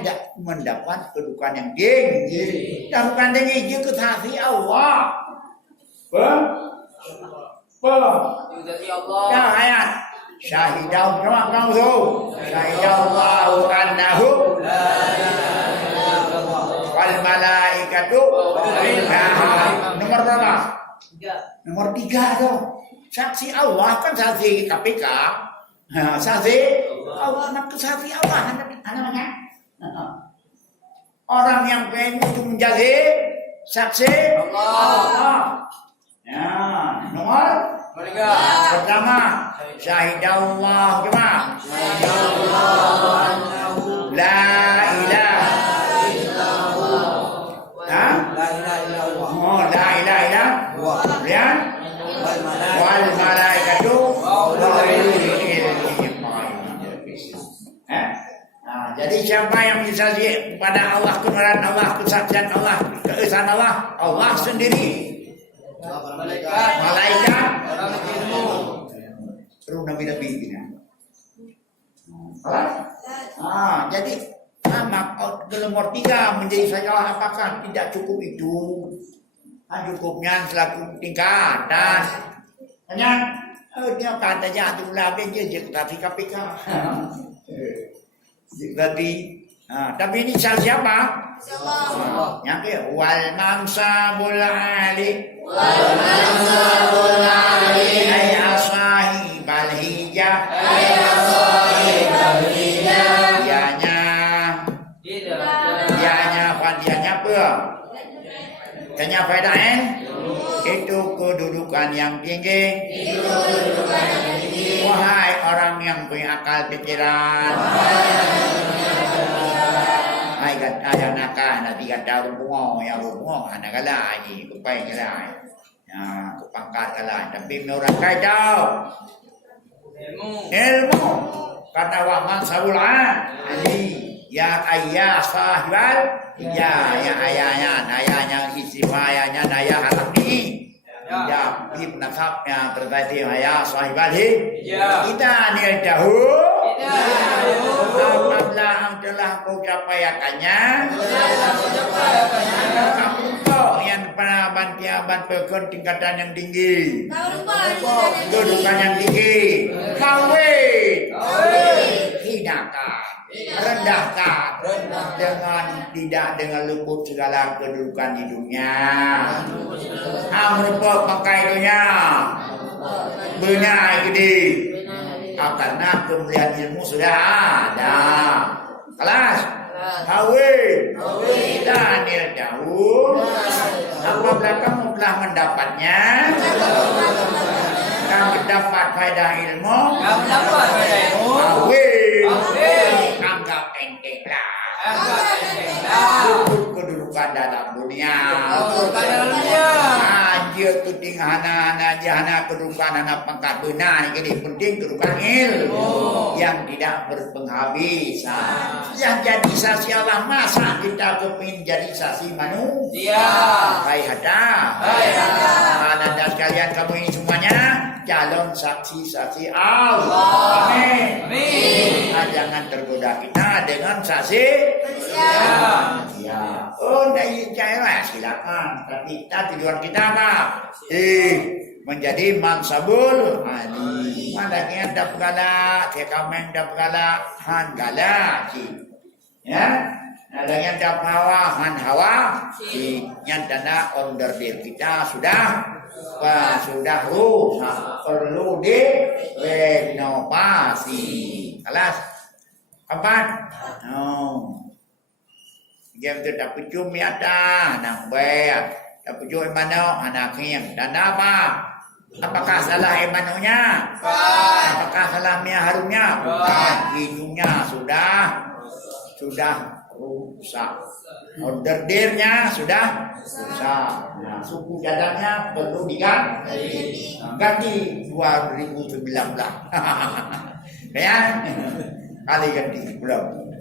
Tidak mendapat kedudukan yang tinggi. Dan bukan tinggi juga ketahui Allah. Ya ayat syahidahu syahidallahu annahu wal malaikatu. Nomor berapa? Nomor 3 dong. Saksi Allah kan saksi KPK. Saksi Allah, saksi Allah namanya. Orang yang pengen itu menjadi saksi Allah. Ya, nomor pertama syahidallah gimana? La ilaha illallah. Oh, la ilaha illallah. Kemudian wal malaikatu wa ulul ilmi. Jadi siapa yang bersaksi kepada Allah, kebenaran Allah, kesaksian Allah, keesaan Allah, Allah sendiri. Malaikat, terus nabi-nabi ini. Jadi nomor 3 menjadi sajalah apakah tidak cukup itu? Cukupnya selaku tingkatan. Hanya dia katanya itu lebih je tapi KPK. Jadi, tapi ini siapa? Yang ke wal mansabul ali ay asahibal hijab dianya apa? Tanya faedah itu kedudukan yang tinggi. Wahai orang yang punya akal pikiran. Ai kata nakah nanti kata bungo ya bungo anak galai ni kupai galai. Ya, kupangkat galai tapi orang kaya ilmu kata wa man sabulan ali ya ayya sahibal ya ayahnya istifayanya naya halak ni. Ya, ibn nasabnya berarti ya sahibal kita ni tahu Apabila telah kau capai akannya, kamu kok yang pernah bantu tingkatan yang tinggi, kedudukan yang tinggi, kawin, hinakan, rendahkan, dengan luput segala kedudukan hidupnya. Merupakan pakai dunia, benar gede. Karena kemuliaan ilmu sudah ada. Kelas kawin Daniel Daud. Apabila kamu telah mendapatnya, kamu dapat faedah ilmu, kawin anggap entenglah kedudukan dalam dunia. Dia penting hana kedudukan hana pangkat benar ini penting kedudukan ilmu yang tidak berpenghabis. Yang jadi saksi Allah masa kita kepingin jadi saksi manusia. Hai hada. Anda sekalian kamu ini semuanya calon saksi-saksi Allah. Amin. Jangan tergoda kita dengan saksi manusia. Oh, dari cara silakan. Tapi kita tujuan kita apa? Menjadi mansabul ali. Madanya dap galak, kekamen dap galak, han galak. Ya, adanya dap hawa, han hawa. Yang tanda order deal kita sudah perlu direnovasi. Kelas kapan? Dia tu tak percuma ada, nak bayar. Tak percuma mana anaknya. Dan apa? Apakah salah imanunya? Apakah salah miharumnya? Bukan. Hidungnya sudah rusak. Order dealnya sudah rusak. Nah, suku cadangnya perlu diganti. Ganti 2019. Ya? Kali ganti belum.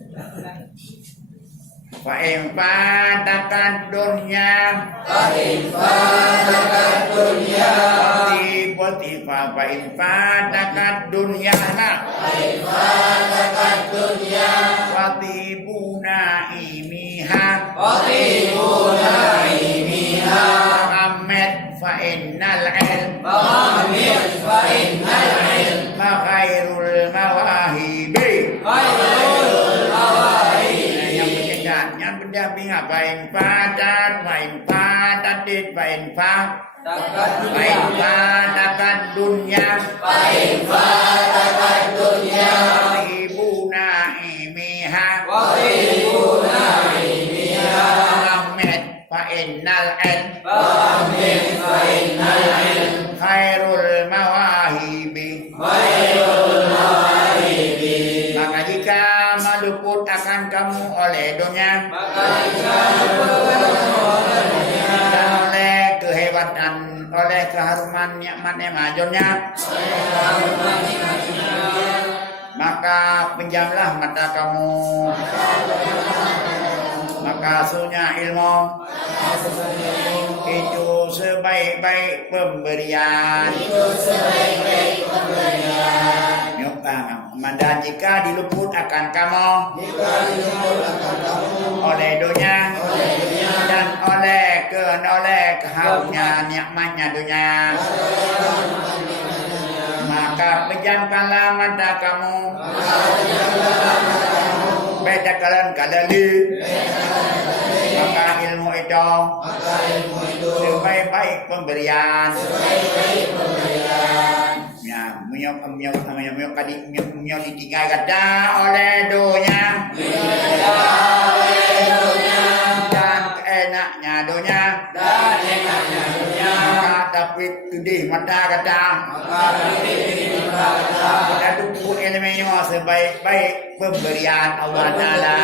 Fa'in fatakan dunya fa'in fatakan dunya watibuna imiha Muhammad fa'innal ilm khairul mawahibi pendamping apa infatan takat dunia ibuna imiha Muhammad fa'innal ilm khairul mawahibi. Maka jika meluput akan kamu oleh dunia dan oleh kehebatan, oleh keharuman nikmatnya majunya, maka penjamlah mata kamu, maka sunya ilmu itu sebaik-baik pemberian. Dan jika diluput akan kamu oleh dunia dan oleh keharumnya nikmatnya dunia, maka pejamkanlah mata kamu, bedakan kalali, maka ilmu itu sebaik-baik pemberian. Menyok ditinggal kata oleh dunia dan enaknya dunia, tapi tudih mata kata dan tubuh elemennya sebaik-baik pemberian Allah Ta'ala.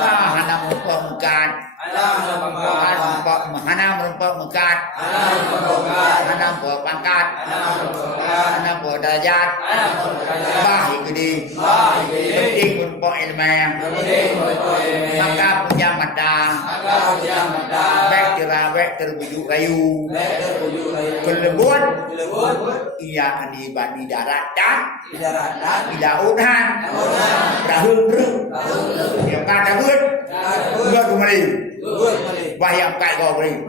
Kahana mempermukat hana mempermukat, hana berpangkat, hana berdarajat, bah gede, penting untuk ilmu. Maka punya mata. Baik terawet terbujuk rayu. Kelebut. Ia di daratan. Di lautan. Rahul. Yang kata buat. Buat kembali. Bayang kai kau beri.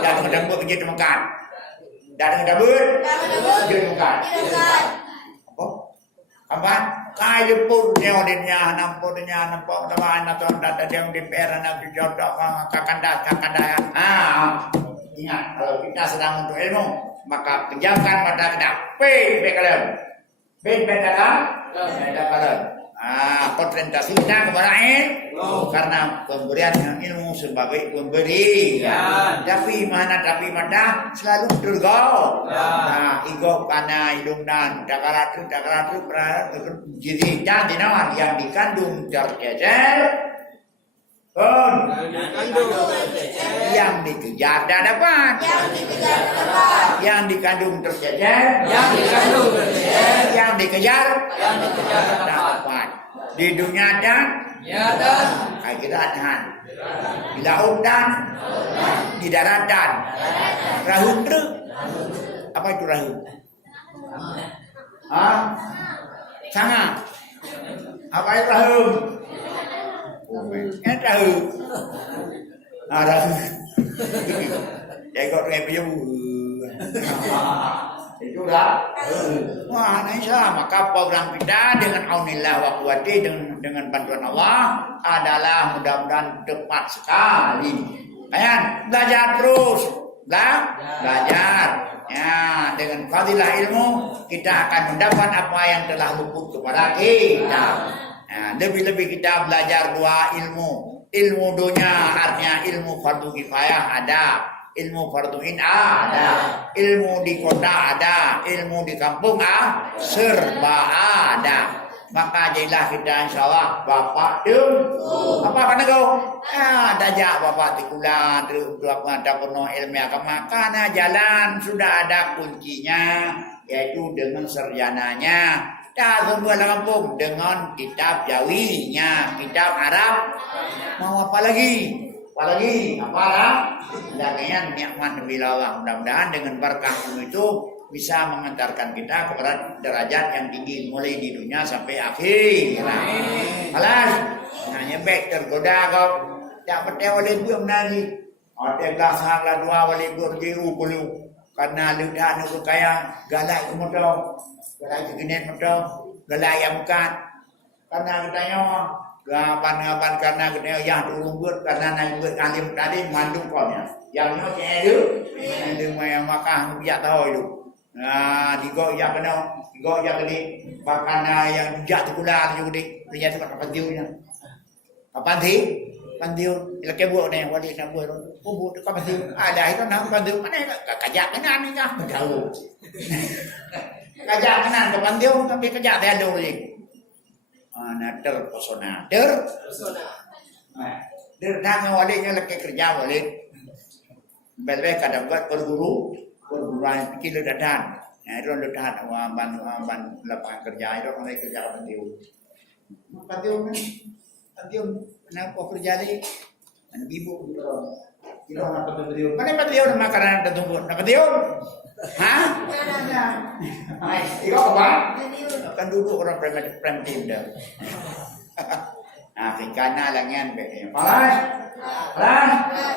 Datang dambut kerja makan. Datang dambut kerja makan. Apa? Kai jemput nyawadnya nampak teman atau data yang di perana jodoh kakanda. Ingat kalau kita sedang untuk ilmu maka pejamkan mata kita. Pen kalian. Konsentrasi kita kepada karena pemberian ilmu sebagai pemberi. Tapi mata selalu tergol. Ego pana hidung dan dakaratu jadi jangan yang dikandung tercecer yang dikejar dan dapat. Yang dikandung tercecer, yang dikejar dapat. Di dunia dan akhirat, di laut dan di daratan. Rahum tu, apa itu rahum? Sangat. Apa itu rahum? Rahum. Rahum. Jago review. Itulah. Wah, insya maka program kita dengan aunillah wa quwwati dengan bantuan Allah adalah mudah-mudahan tepat sekali. Ayan, belajar terus. Belajar. Ya, dengan fadilah ilmu kita akan mendapat apa yang telah luput kepada kita. Nah, lebih-lebih kita belajar dua ilmu. Ilmu dunia artinya ilmu fardu kifayah ada. Ilmu farduin ada, ilmu di kota ada, ilmu di kampung serba ada. Maka jadilah kita insyaallah bapak tu apa kena kau? Dajak bapak tikulah tu apa penuh ilmu agama karena jalan sudah ada kuncinya yaitu dengan sarjananya. Dah semua kampung dengan kitab Jawinya, kitab Arab. Mau apa lagi? Apalah? Dagingnya nikmat bila Allah. Mudah-mudahan dengan berkah itu bisa mengantarkan kita kepada derajat yang tinggi mulai di dunia sampai akhir. Alas, nyebek tergoda kau. Tak percaya oleh buang lagi. Ada gasahlah dua oleh berjiru puluh. Karena lidah itu kaya galak itu motor, galak itu genet motor, galak yang bukan. Karena katanya gapan karena gede yang turun buat karena naik buat alim tadi mandung kolnya yang nyoknya itu yang makan biak tahu itu digo yang kena digo yang ini bahkan yang jatuh kula juga di ternyata apa diunya apa pandiu laki buat nih wali nak buat buat apa pandiu ada itu nak pandiu mana kajak kena ni kah jauh kajak kena ke pandiu tapi kajak dia dulu ni terpesona. Nang walinya lagi kerja wali. Belai kadang buat perguruan pikir ledakan. Itu ledakan ban lapangan kerja itu mulai kerja pantiu. Kenapa kerja ni? Ibu kita nak pantiu. Mana pantiu makanan tertunggu. Nak pantiu? Hah? Iyo apa? Kan duduk orang primitif dah. Nah, fikana langan begini. Palas.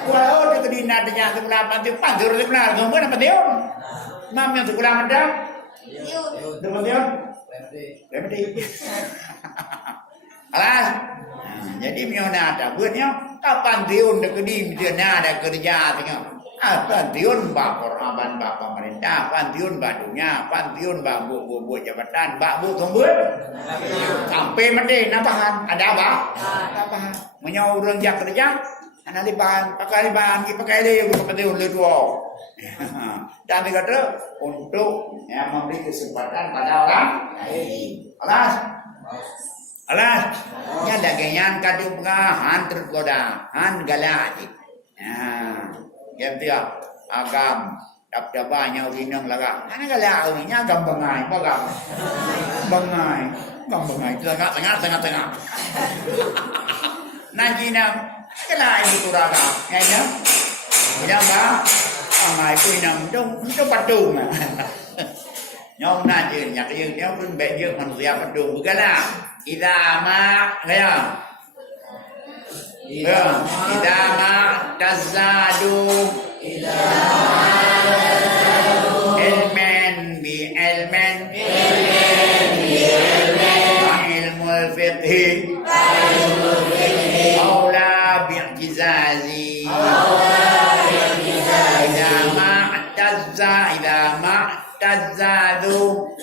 Walau di kedina tanya sebelah pantur sebelah. Gombo nak pantiu? Mam yang sebelah mandang? Pantiu. Primitif. Palas. Jadi miona ada buatnya. Kapan tiun de kedi miona ada kerja tengok. Pantiun bak orang bak pemerintah, pantiun bak dunia, pantiun bak buat jabatan, bak buat tombol. Sampai mati nampahan ada apa? Nampahan. Menyau orang jak kerja, anak liban, pakai dia pantiun le dua. Dan dikata untuk yang memberi kesempatan pada orang lain. Alas. Nya dagangan kadung han tergoda, han galak. Yang dia agam dap-dapanya urinang laga. Ana galak urinya agam bangai, bagam. Bangai. Ngomong itu tengah. Nanti nam, kena ibu turaga, ya. Punya apa? Angai pun nam, itu patung. Nyom nanti nyak yang pun bejek manusia patung, bukan lah. Idama, ya. Idama tazadu, ilmen bi ilmen, ilmul fiqhi, aula bi i'tizazi. Idama tazadu,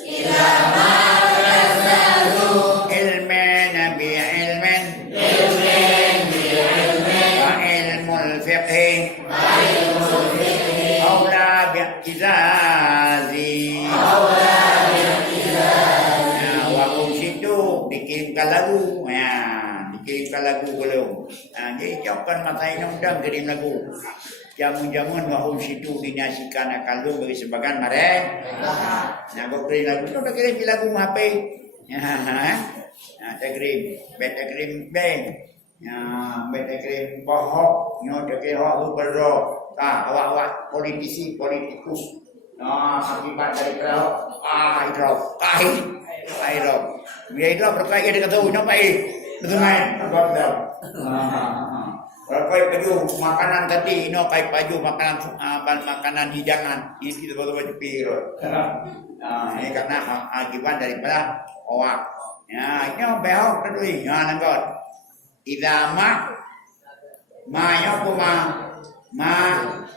ilmen bi ilmen, ilmul fiqhi, aula bi i'tizazi. Waktu situ dikirimkan lagu, dikirimkan lagu belum. Jadi jawabkan mata inong dam kirim lagu. Jamun-jamun waktu situ dinasikan akan lu bagi sebagian mereka. Nah, kau kirim lagu, tu dah kirim lagu HP. Dah kirim, beta kirim beng. Beta kirim bohong, dah kirim bohong berdoa. Awak-awak politikus. Akibat dari kerau, Idraw. Biar Idraw berkait dengan tahu, nampak betul main, agak dah. Kalau kau baju makanan tadi, kau baju makanan hidangan, ini kita baju piro. Ini karena akibat daripada awak. Ini behok tadi, nangkot. Idama, ma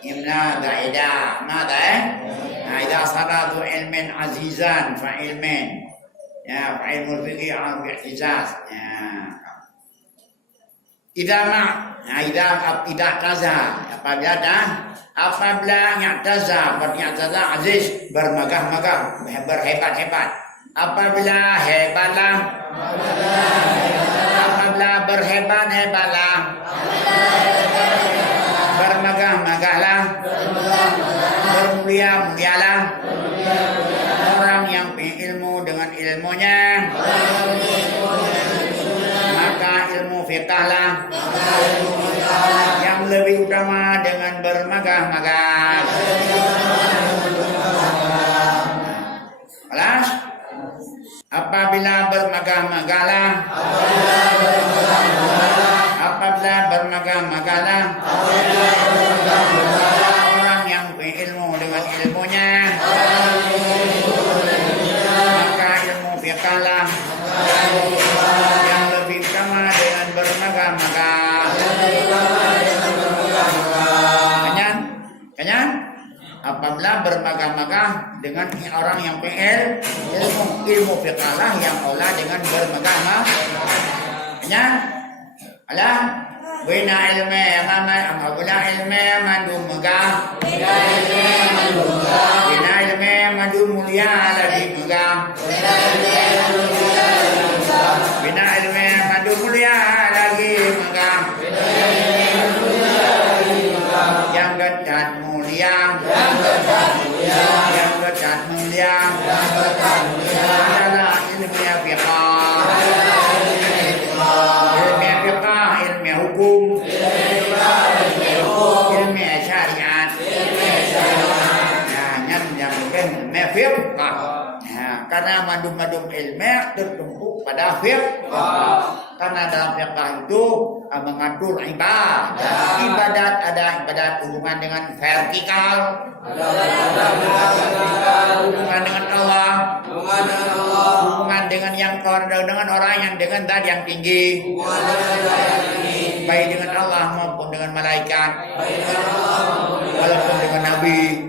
imna daida, Ida saradu ilmin azizan fa ilmin, fa ilmul fiqhi an bi'tizaz. Idama, idza taza, apabila nyataza, bernyataza aziz, bermegah-megah, berhebat-hebat. Apabila berhebat-hebatlah, bermegah-megahlah, bermulia-mulialah, orang yang berilmu dengan ilmunya, maka ilmu fiqhlah yang lebih utama dengan bermegah-megah. Alas, apabila bermegah-megahlah, orang yang berilmu dengan ilmunya, maka ilmu fiqhlah yang lebih utama dengan bermegah-megah. Kanyan? Apabila bermegah-megah dengan orang yang ilmu fiqhlah yang olah dengan bermegah-megah. Kanyan? Alah, bina ilmu apabila ilmu mandu megah, bina ilmu mandu mulia lagi megah, bina ilmu mandu mulia lagi megah, yang dekat mulia, adalah ilmu fiqh. Hukum, ilmu syariat, yang fiqh. Karena madum-madum ilmu tertumpu pada fiqh. Karena dalam fiqh itu mengatur ibadat, ada ibadat hubungan dengan vertikal, hubungan dengan Allah, hubungan dengan orang yang dengan zat yang tinggi, baik dengan Allah maupun dengan malaikat, walaupun dengan Nabi,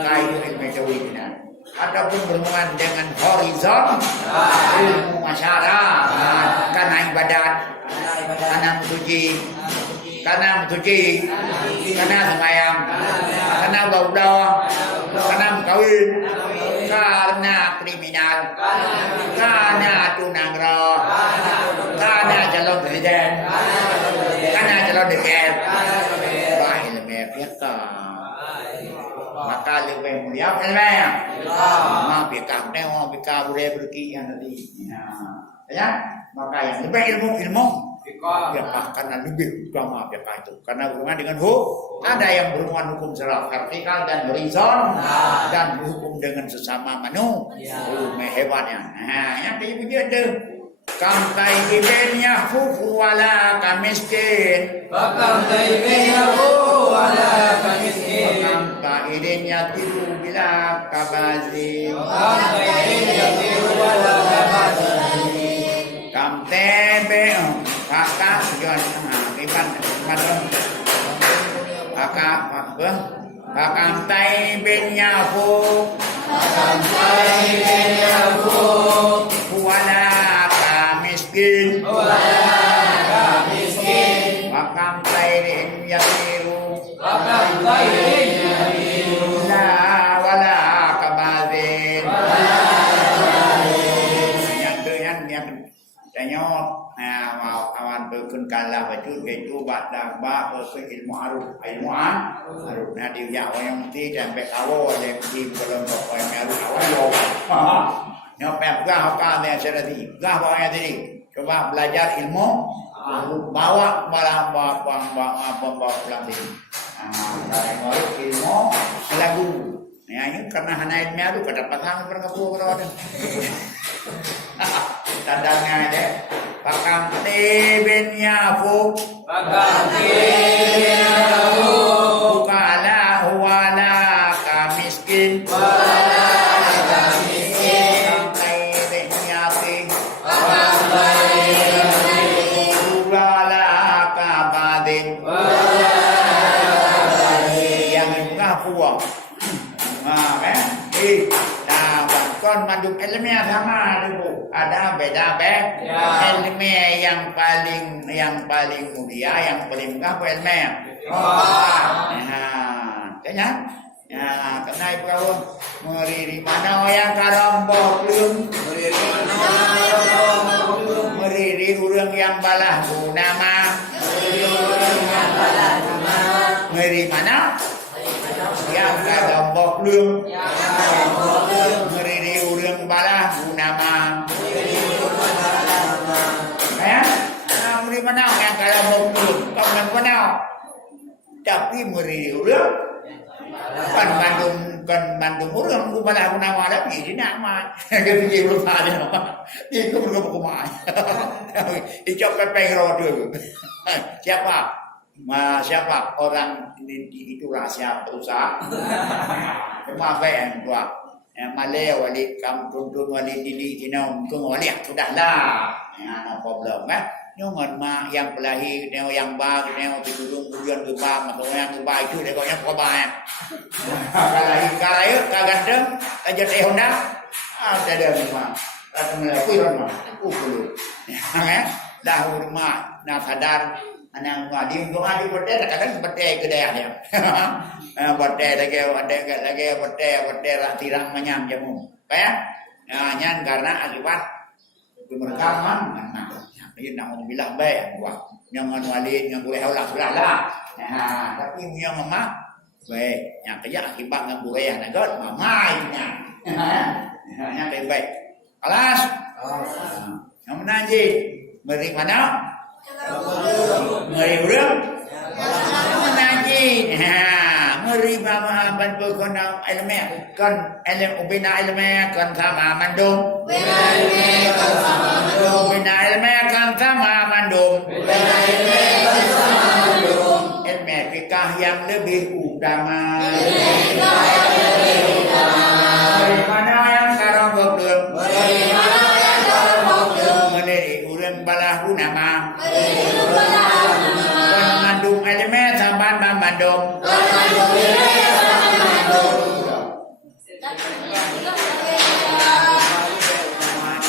kaitu ilmu tauhid. Ataupun berhubungan dengan horizon, ilmu masyarakat, karena ibadat, karena mensuci, karena sembahyang, karena berdoa, karena berkawin, karena kriminal, karena tunangan, karena calon presiden, karena calon DPR, ilmu fiqh. Maka lebih mulia ilmu. Mak fiqh ni orang fiqh boleh pergi yang tadi. Ya, maka yang lebih ilmu fiqah karena lebih utama fiqah itu karena berhubungan dengan hukum. Ada yang berhubungan hukum secara vertikal dan horizon dan hukum dengan sesama manusia. Hebatnya. Nah, yang ibu dia tu. Kam taibinnya fufu wala kamiskin. Kam taibinnya fufu wala kamiskin. Kam taibinnya tiru bila kabazi. Kam taibinnya tiru wala kabazi. Kam tebe kakak jual iban macam kakak apa kakak taibinnya fufu. Kam taibinnya fufu wala miskin makam tairin yatiru la wala kabazin yang tu yang tengok mau awan berkenkalah baju itu baca ilmu aruf nah dia yang mesti sampai awal yang mesti belum yang aruf awal nyopet gah apa dia tadi gah bawanya tadi coba belajar ilmu bawa pulang sini ilmu lagu ya ini karena hanya ilmu itu kedapatan berkepu berada tandanya ada pakam tibin yafu bukala wala kamiskin kon mandum ilmiah sama dulu ada beda ilmiah yang paling mulia yang paling megah apa ilmiah kayaknya kena ibu meriri mana yang karombok belum meriri urang yang balah guna mah meriri mana yang karombok belum meriri urang balah guna mah meriri mana yang karombok belum kau yang mana tapi meriri urang kan Bandung orang ku pada aku nama ada di nama dia pergi belum ada itu belum kumai icok pepeng rodo siapa orang itu rahasia usaha maaf yang tua Malay wali kampung wali didi kinau wali sudahlah no problem nyon mak yang pelahi neo yang ba neo tidurung bulan gebam atau yang gebam itu dia koknya kobanya pelahi karayo kagandeng aja teh honda ada dia mah atau melakukan mah belum dah rumah nak sadar anak ngadi ngadi berde kadang berde kedaya dia berde lagi berde tirang menyam jamu kayak nyan karena akibat kemerekaman ini nak bilang baik buat jangan walid yang boleh Allah sudahlah tapi yang mama baik yang kerja akibat dengan boleh nak god mama ini yang baik alas yang menaji meri mana meri urang menaji meri mama bantu kena ilmu kan ilmu bina ilmu kan sama mandum bina ilmu kan sama mandum ilmu fikah yang lebih utama mana yang sekarang belum meneri urang balah nama kan mandum ilmu sama mandum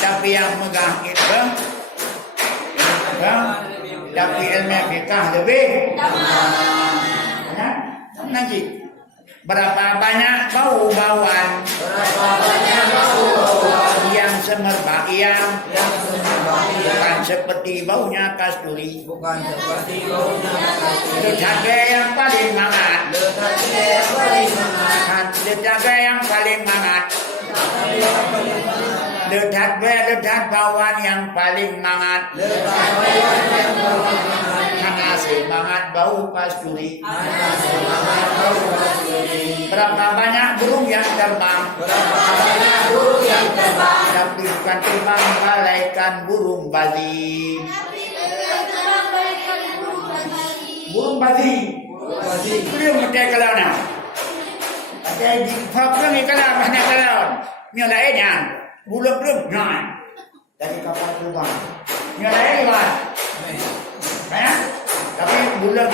tapi yang megah itu tapi ilmu fikah lebih nanti berapa banyak bau-bauan yang semerbak bukan seperti baunya kasturi ledaga yang paling hangat ledaga yang paling hangat letat bawan yang paling mangat. Karena semangat bau kasturi. Berapa banyak burung yang terbang. Tapi bukan terbang bagaikan burung bali. Burung bali. Belum ada kalau nak. Ada di papua ni kalau mana kalau. Ni lain yang belum jangan. Dari kapal terbang. Ni lain kan. Ya. Tapi belum.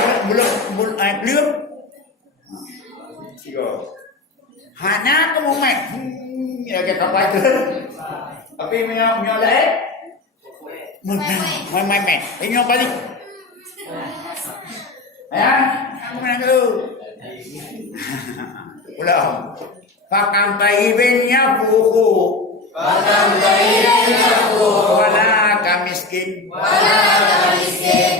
Tiga. Hana kamu main. Ya ke kapal tu. Tapi punya lain. Main. Ini balik. Ya, aku nak dulu. Ulang. Pakampai benya buku. Wala kamiskin.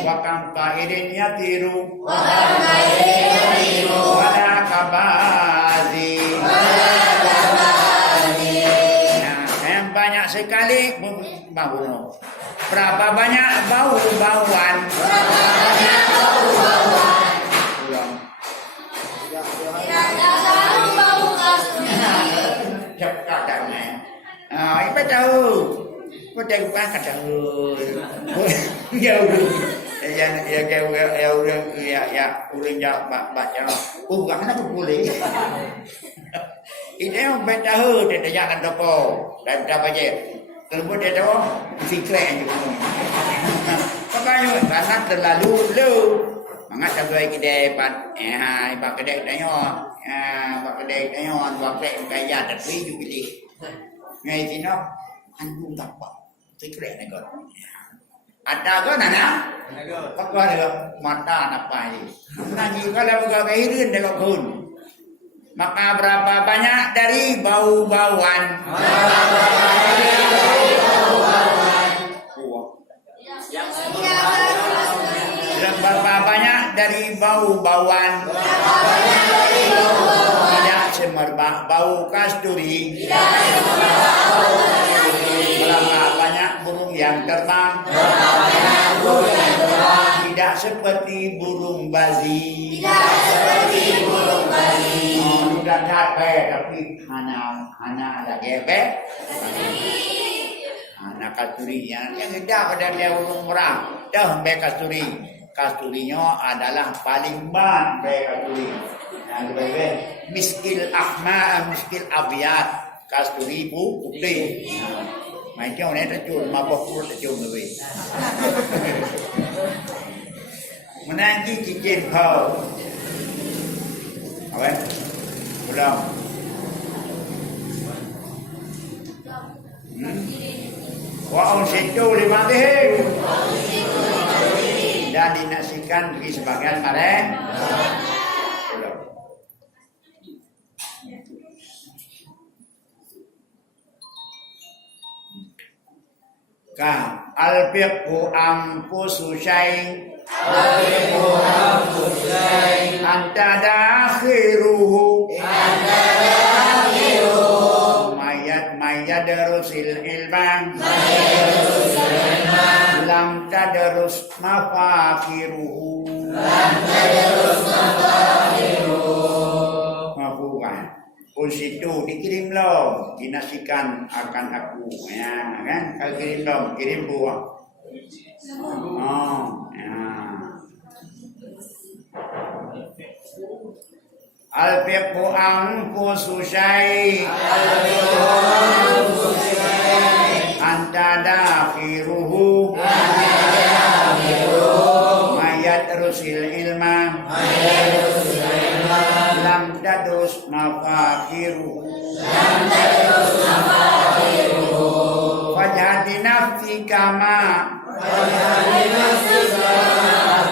Pakampai benya tiru. Wala kabazi. Nah, yang banyak sekali bau. Berapa banyak bau-bauan? Ulang. Kadang-kadang. Ibu tahu. Kau bukan kadang. Jauh. Uling jauh baca. Bukan apa boleh. Ini yang tahu dia jangan toko dan dapat je. Kalau dia tahu fikir juga. Makanya karena terlalu lu. Mangat sampai kedai ibat kedai tanya. Ibat kedai tanya buat kaya tapi juga pilih. Ngai sini anjung tak apa. Fikir ni kot. Ada ke nana? Apa dia mata apa ni? Nanti kalau kau kehidupan dekat kun. Maka berapa banyak dari bau-bauan? Berapa banyak dari bau-bauan? Tidak semerbak bau kasturi. Berapa banyak burung yang terbang? Tidak seperti burung bazi. Sudah capek tapi hana ada gebek. Hana kasturinya yang tidak pada dia burung merah. Dah be kasturi. Kasturinya adalah paling ban be kasturi. Nah, lebih miskil ahma, miskil abyad. Kasturi putih. Macam ni terjun, mabuk pun terjun lebih. Menanti cincin kau. Apa? Ulang. Wa situ lima deh. Dan dinasikan bagi sebagian mare. Ka alfiqu anfusu syai anta dakhiruhu mayat darusil ilman lam tadarus mafakiruhu mafukan situ dikirim lo dinasikan akan aku ya kan kalau kirim lo kirim buah ya al-fiqhu anfusu syai anta dakhiruhu mayat rusil ilma lam tadus mafakiruhu fajhati nafsi kama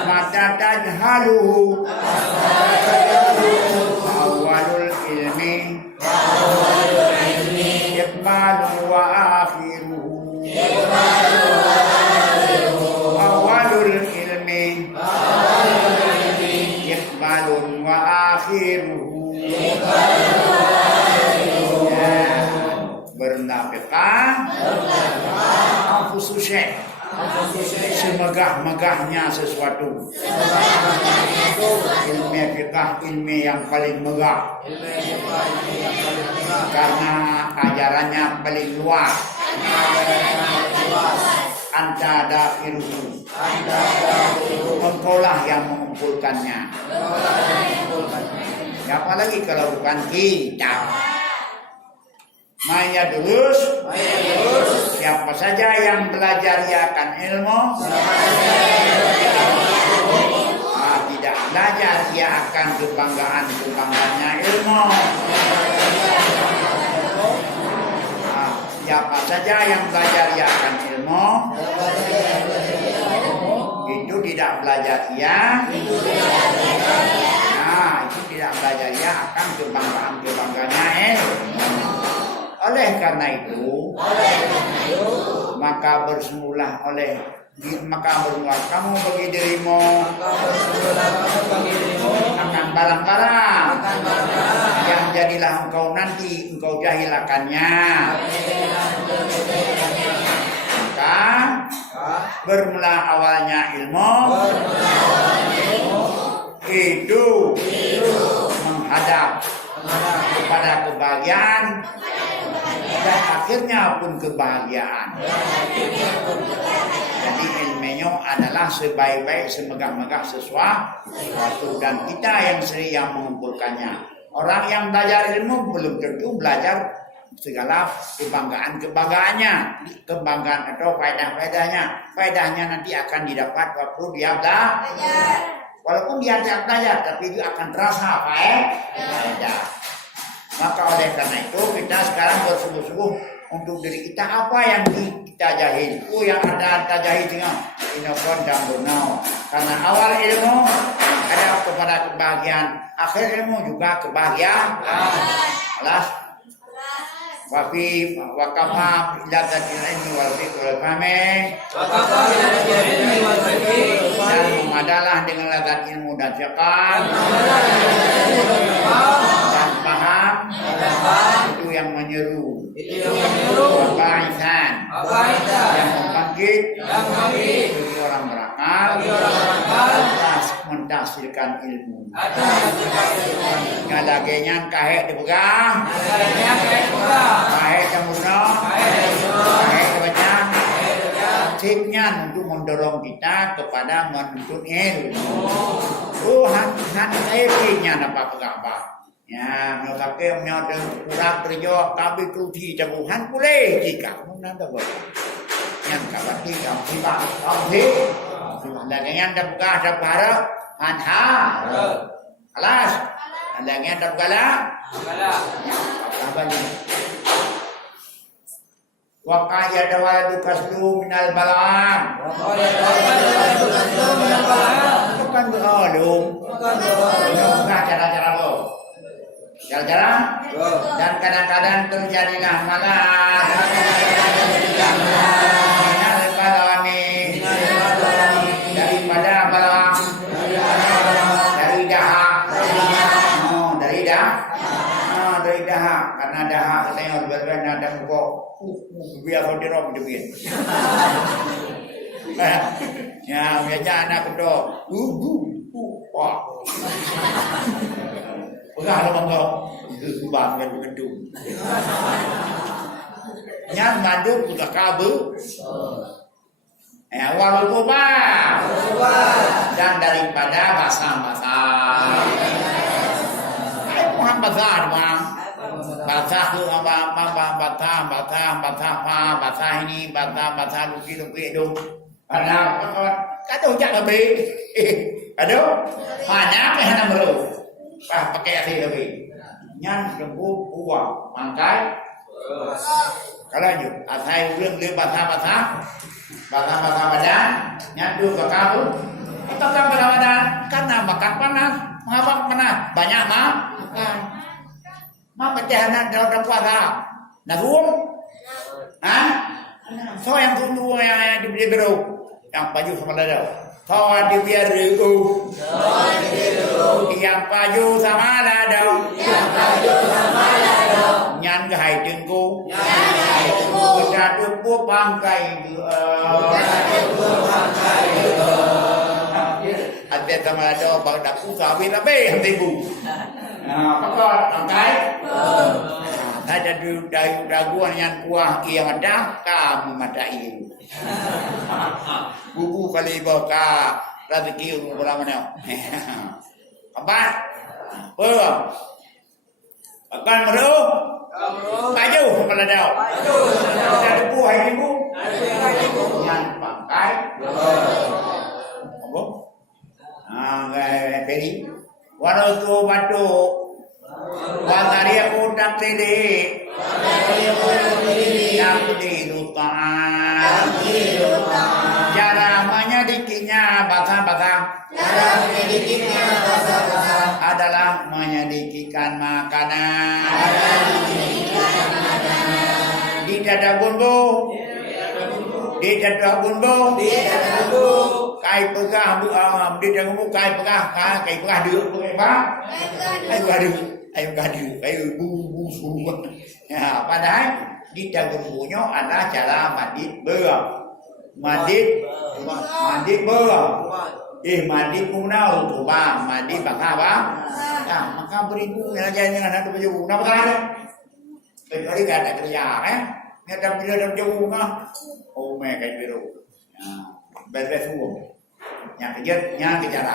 mata tajhaluhu awalul ilmi iqbalu wa akhiruhu awalul ilmi iqbalun wa akhiruhu bernafik suka anfusu syekh, semegah-megahnya sesuatu. Ilmu fiqh ilmu yang paling megah karena ajarannya paling luas. Anta dakhiruhu, engkaulah yang mengumpulkannya. Siapa lagi kalau bukan kita? Mayadurus, siapa saja yang belajar ia akan ilmu, tidak belajar ia akan kebanggaannya ilmu. Siapa saja yang belajar ia akan ilmu, itu tidak belajar ia. Itu tidak belajar ia akan kebanggaannya ilmu. Oleh karena itu, maka bermula kamu bagi dirimu akan barang-barang yang jadilah engkau nanti engkau jahilakannya. Maka bermula awalnya ilmu itu menghadap kepada kebahagiaan dan akhirnya pun kebahagiaan. Jadi ilmunya adalah sebaik-baik semegah-megah sesuatu dan kita yang mengumpulkannya. Orang yang belajar ilmu belum tentu belajar segala kebanggaannya, kebanggaan atau faedah-faedahnya. Faedahnya nanti akan didapat waktu dia belajar. Walaupun dia tidak belajar, tapi dia akan terasa faedah. Maka oleh karena itu kita sekarang bersungguh-sungguh untuk diri kita apa yang kita jahil. Yang ada jahil dengan inokon dan bunau. Karena awal ilmu ada kepada kebahagiaan, akhir ilmu juga kebahagiaan. Alas. Wafi wakafa ilatul ilmi wal fiqh wal fahmi. Wakafa ilatul ilmi wal fiqh. Dan mengadalah dengan lazat ilmu dan fiqh. Dan paham. Itu yang menyeru. Wabaisan. Yang membangkit. Bagi orang berakal. Atas mentafsirkan ilmu. Ngalagenya kahek dipegang. Kahek kemusno. Kahek kebaca. Tipnya untuk mendorong kita kepada menuntut ilmu. Han airnya napa apa. Ya, mengapa menyada kurang kerja tapi tuti jagohan boleh jika nanda boleh. Yang kabati kamu tiba kamu lagi dah buka dah para anha. Alas. Lagi dah buka lah. Apa ni? Waqaya dawadu kaslu minal balam. Bukan berolum. Bukan cara-cara lo. Cara-cara. Dan kadang-kadang terjadilah malah. Minal balami. Daripada balam. Dari dahak. Dari dahak. Karena dahak katanya berbeda ada kok. Biar kau dirok dia. Ya, biasa anak kedok. Wah. Pegang lo monggo. Banggan gedung. Nyam manduk sudah kabel. Walul kubah. Dan daripada basah-basah. Muhammad Zahar bang. Basah tu basah ini basah luki tu. Ada kata ujak lebih. Ada mana hana baru. Pakai akhir lebih. Nyan lembu uang mangkai. Kalau je asai รื่องbasah badan nyan tu bakal. Atau kan badan karena makan panas. Mengapa panas? Banyak makan. Maka anak dalam puasa. Nafum? So yang tunggu yang dibeli baru, yang baju sama dada. So dibiar yang baju sama dada. Nyan ke hai tengku. ada pun pangkai dua. Ada sama ada orang dak kahwin lebih ibu. Pakar pangkai. Ada daguan yang kuah yang ada kamu madai. Bubu kali boka rezeki berapa ni? Apa? Akan meru? Baju kepala dah. Ada buah ibu. Yang pangkai. Apa? Gaya peri. Walau tu batu. Wataria utak tele. Yang dilutaan. Cara menyedikinya basah-basah. Adalah menyedikikan makanan. Di dada bumbu. Di dada bumbu. Kai pegah di dada bumbu kai pegah dulu bang. Kai pegah dulu. Kai bumbu. Ya, padahal di dada bumbunya ada cara mandit ber. Mandit ber. Mandi punau tu bang, mandi bangka bang. Maka beribu yang aja dengan anak baju, nak apa ada? Kali kan ada kerja, ni ada bila ada jauh mah. Oh mereka biru, berbeza. Yang kejar.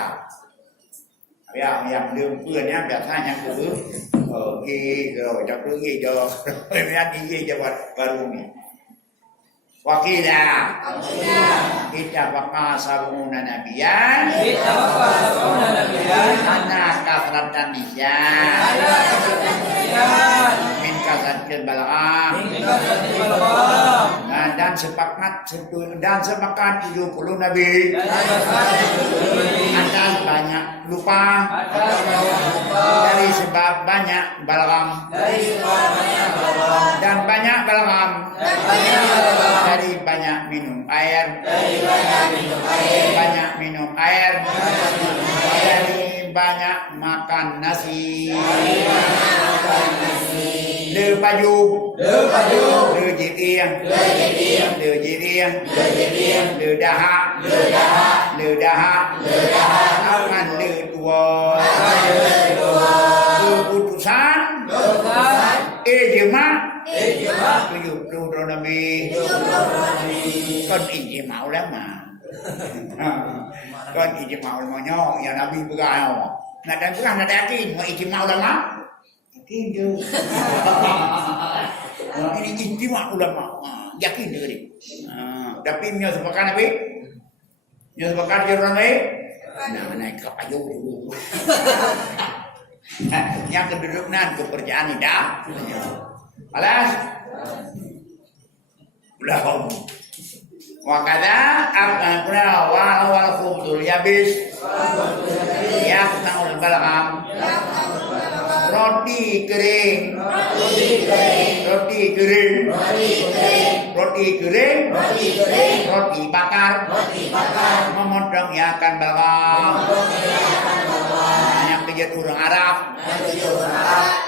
Yang dia biasanya tu, kalau dah pergi dah, mereka pergi jawab baru ni. Wakilah kita bakal sabuna nabiyan anak kasratan nisyan min kasratil balagam dan sepakat 70 nabi atas banyak lupa dari sebab banyak balagam dan banyak balagam dari banyak minum air dari banyak makan nasi le baju le jiriang le dahak akan le dua keputusan ijma tujuh puluh nabi kon ijma ulama kon ijma ulama yang nabi berau nak dan kurang nak yakin mau ijma ulama yakin je ini ijma ulama yakin je ni tapi nyo sepakat nabi nyo sepakat je orang lain naik ke payung dulu yang kedudukan kepercayaan ini dah alas belum wakada apa wal khubzul yabis yaqta'ul balgham roti kering roti bakar memotong ya akan balgham yang kerja orang Arab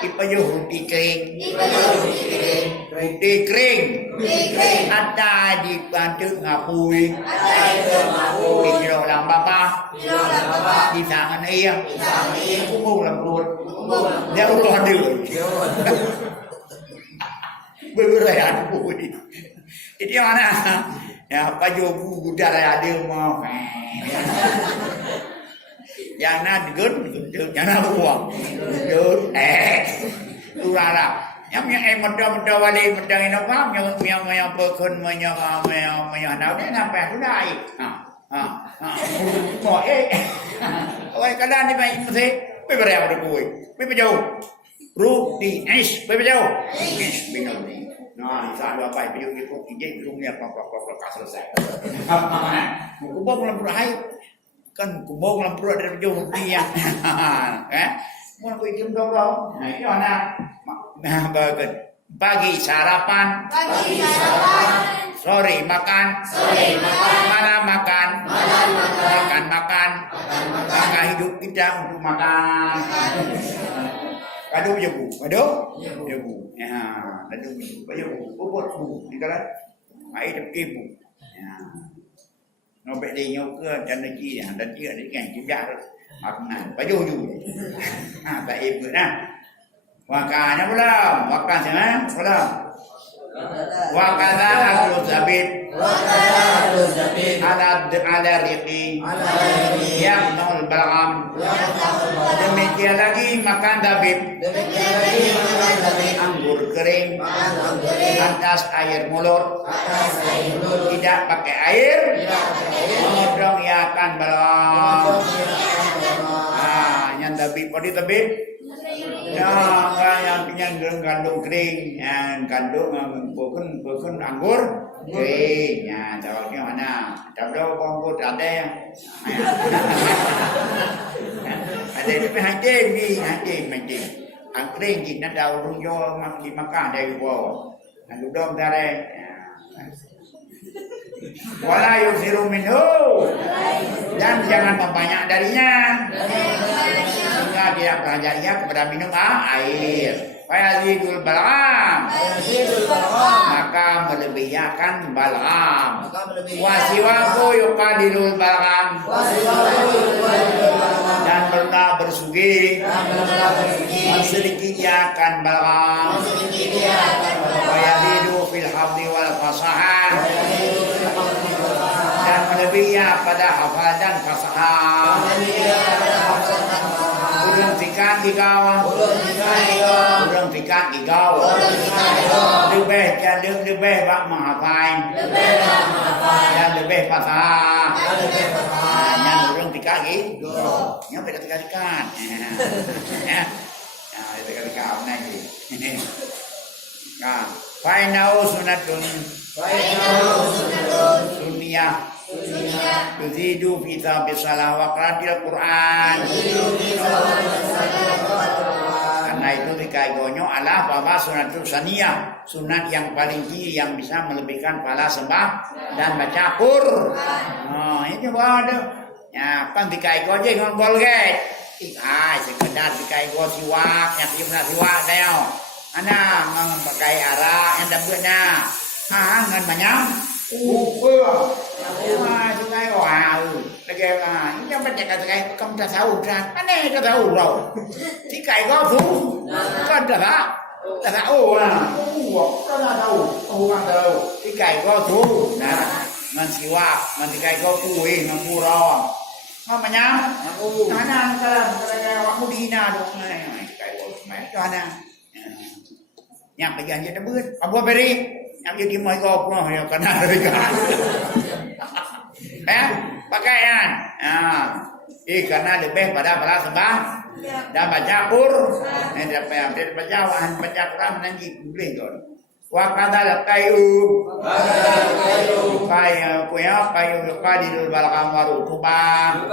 ipayuh roti kering ada di bantu ngapui di kilo lang bapa di tangan iya kumung lang perut dia ulah dia beberapa pui itu mana ya baju budaya dia mau yang nak gun yang nak uang urara yang muda wali muda ini apa yang berkon menyana dia nampak sudah oi kadang ni baik mesti beberapa ada kue jauh roti es jauh es bingung nah sana apa itu itu ije rumnya apa selesai kubur dalam perut kan kubur dalam perut ada jauh dia mau aku ikut dong nah itu anak pagi sarapan sore makan malam makan maka hidup kita untuk makan kado jago ya kado jago bubur dikalah Air terkipu. Ya. Ngobek dia nyuka energi dia, ada dia ni kan juga makanan. Baju ju. Tak ibu nah. Wakannya belum, wakan sana belum. Wakada aklu zabit. Ada riqi. Yang nol balgam. Demikian lagi makan zabit. Anggur kering. Atas air mulut. Tidak pakai air. Dong ya akan balgam. Yang zabit, body zabit. Yang kandung kering, yang kandung bukan anggur kering. Ya, jawabnya mana? Tahu bangku ada. Ada itu hancur. Angkring kita tahu runjo makan dari bawah. Lalu dom dari. Wala yusiru minhu. Dan jangan membanyak darinya. Sehingga dia pelajarinya kepada minum air. Fayazidul bal'am. Maka melebihkan bal'am. Wasiwaku yuqadilul bal'am. Dan pernah bersugi. Sedikitnya akan bal'am. Fayazidu fil hafdi wal fasahah. Dan melebihnya pada hafal dan fasahah. Urang fikah igau. Lebih bak menghafal. Dan lebih fasahah. Yang urang fikah igau. Yang beda tiga-tiga. Ya. Tiga-tiga apa lagi? Nah, fainau sunatun. Sunniyah. Tuzidu kita bisalah wa qiraatil Quran. Karena itu dikaigonyo adalah bahwa sunatul saniyah, sunat yang paling tinggi yang bisa melebihkan pahala sembah dan baca Quran. Ini ada. Ya, kan dikaigo je ngol get. Sekedar dikaigo siwak, nyatim siwak deo. Ana pakai arak yang dabutnya. Ngan banyak. Sungai wow, lagi ini yang banyak kata kamu dah tahu kan? Mana dah tahu loh? Tikai kau tu, kan dah tahu lah. Kan tahu, kan tahu. Tikai kau tu, nah, mensiwak, mentikai kau tu, ngapurong. Namanya, mana kalau kamu dihina dong, tikai kau tu, mana? Yang bagian je debut, apa beri? Yang jadi mai kau pun yang kena dekat. Pakaian. Karena lebih pada para sembah dan baca Quran. Dia baca Quran nanti boleh tu. Wa kadal kayu. Kayu qadilul balgham wa rutubah.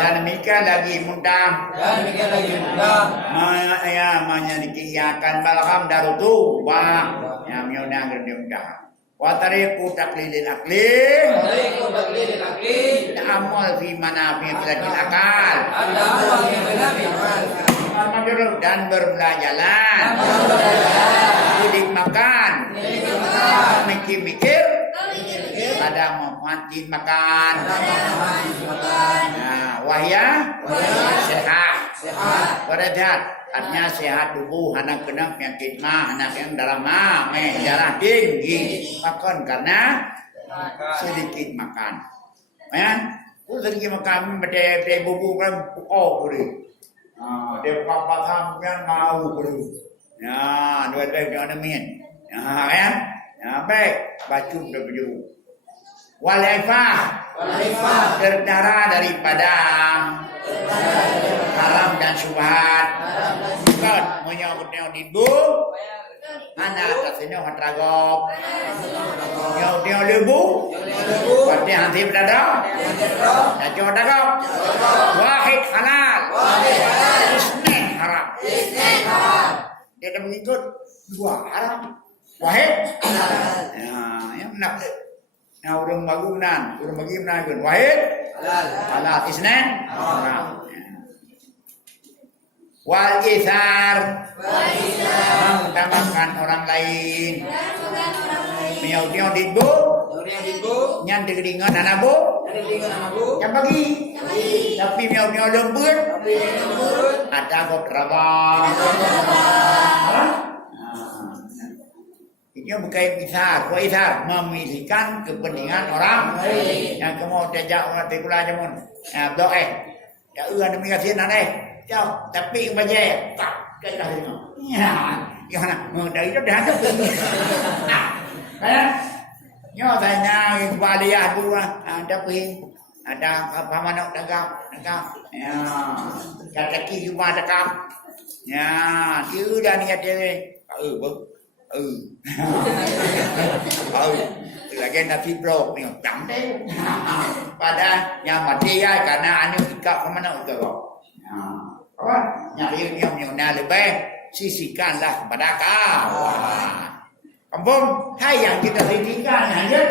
Dan demikian lagi mudah. Menyediakan balgham dan rutubah. Yang mudah. Wa tariqu taqlidil akli. Amal fi manafi'il akal. Dan berbelajaran. Kudik makan. Mikir pada memanfaatkan makan. Wahya sehat. Waradat artinya sehat tubuh, anak kena penyakit anak yang dalam darah tinggi. Makan karena sedikit makan. Sedikit makan macam bubu kan boleh. Dia papa yang mau boleh. Dua-dua jangan min. Baik, baca baju. Walaifah terdarah daripada haram dan syubhat. Bukan menyebutnya ibu. Anak katanya hatragop. Dia lebu. Pasti hati berada. Dan cuma dagop. Wahid halal. Isnin haram. Dia dah mengikut dua haram. Wahid halal. Yang nak. Urang bagunan, urang bagi menaikkan. Wahid halal. Isnin haram. Wal isar mengutamakan orang lain Miau dia dibu. Orang ibu, Nyan dengan anak bu. ada dengan anak bu, Yang bagi. Tapi miau lembut. tapi lembut, Ada kok rabang. Itu bukan isar, kau isar memilihkan kepentingan orang yang kamu jajak orang tekula jamun. Blok ya uan demi kasih nanti. Jauh, tapi baca tak kita ini. Ya mana? Dari itu dah ada. Kan? Nyo tanya baliah tu ada pin. Ada apa mana dagang. Ya, kaki cuma dagang. Ya, dia dah niat dia. Lagi nasi blok ni jam deh. Pada yang mati ya karena anu ikak ke mana ke kau. Apa? Nyari yang lebih sisihkanlah kepada kau. Kampung, hai yang kita sisihkan aja.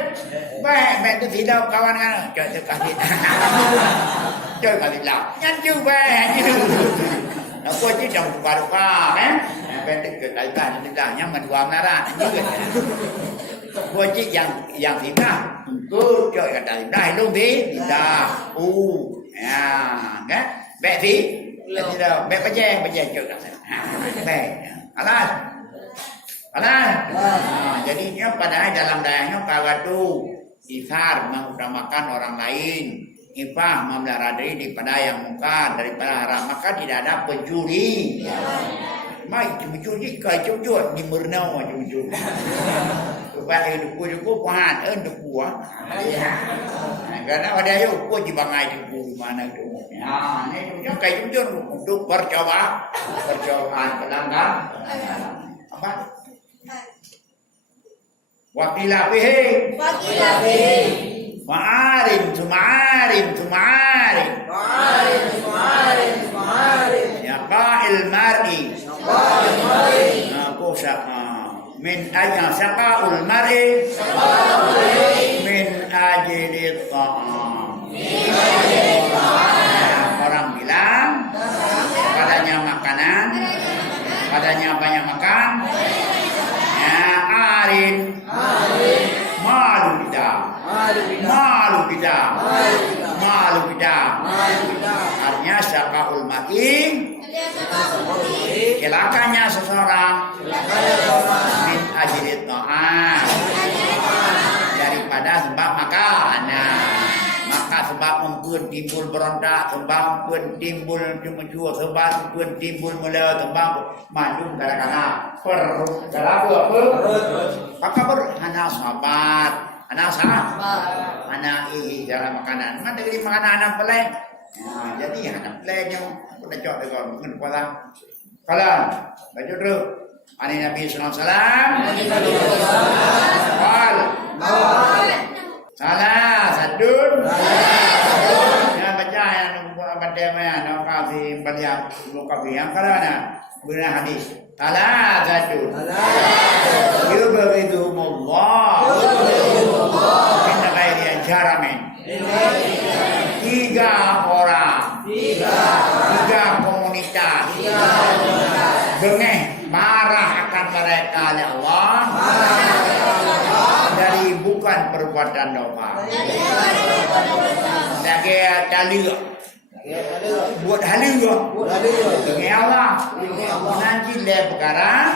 Baik tu tidak kawan kan. Jangan kasih. Jangan kasih lah. Nyanju baik. Aku aja jangan buka-buka kan. Pendek ke kaitan tidaknya menduam nara. Aku aja yang tidak. Cứ trời cả đời này luôn đi là kan mẹ gì mẹ bây giờ trời mẹ jadinya padahal dalam dayanya kagatu isar mengutamakan orang lain, ifah memelihara diri daripada yang mungkar, daripada haram, maka tidak ada pencuri. Mai pencuri kai cujut ni mernau cujut. Supaya duku pahan duku karena ada yuk ku dibangai duku mana tu. Nah, ni tu kai cujut untuk percobaan pelanggan. Apa? Wakilah bihi. Ma'arim. Ya qa'il mar'i. Aku min ajal saqa'ul mar'i. Min ajli ta'am. Orang bilang padanya makanan, padanya banyak makan. Ya arin. Malu bidah. Artinya syaqaul ma'in. Celakanya seseorang min ajli ta'am, daripada sebab makan. Maka sebab mungkin timbul berontak, sebab mungkin timbul cuma sebab mungkin timbul mula, sebab mandung gara-gara perut. Gara-gara perut. Maka berhana sahabat. Anak dalam makanan. Mana dari makanan anak pelai? Jadi anak pelai yang kita cok dengan mungkin kuala. Kalau baju tu, ani Nabi Sallallahu Alaihi Wasallam. Salah sadun. Yang baca yang baca mana kasih beliau kasih yang kalau ada benar hadis. Salah sadun. Yubghidhumullah. Inna ghairi jaramin. Tiga orang. Tiga komunitas. Bengeh marah akan mereka oleh Allah. Dari bukan perbuatan dosa. Lagi dalil. Buat halil. Bengeh Allah. Nanti dia perkara.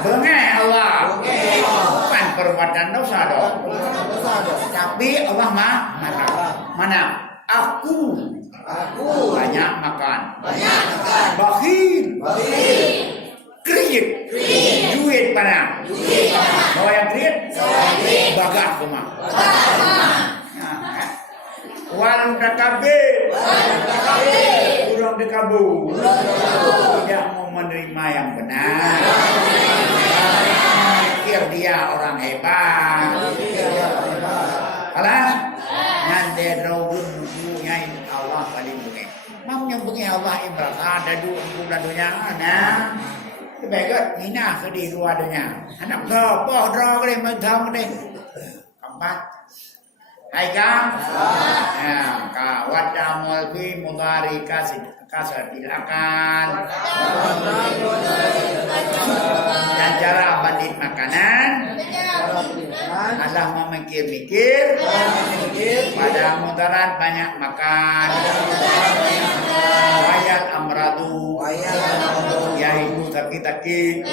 Bengeh Allah. Bukan perbuatan dosa dong. Tapi Allah mana? Aku banyak makan. Bakhil. Kredit. Duit mana? Mau yang kredit? Bagah cuma. Wal takabir. Kurang dekabur. Tidak mau menerima yang benar. Pikir dia orang hebat. Alas, nanti rawun punya Allah paling bunyi. Mamnya bunyi Allah ibarat ada dua dunia mana? Sebagai hina sedih dua dunia. Anak sopoh draw kali mentang kali. Keempat. Hai kang. Ya, kawan. Wadamul fi mudhari kasratil akan. Dan cara banding makanan adalah memikir-mikir pada mudarat banyak makan. Wayal amradu yaitu sakit-sakit.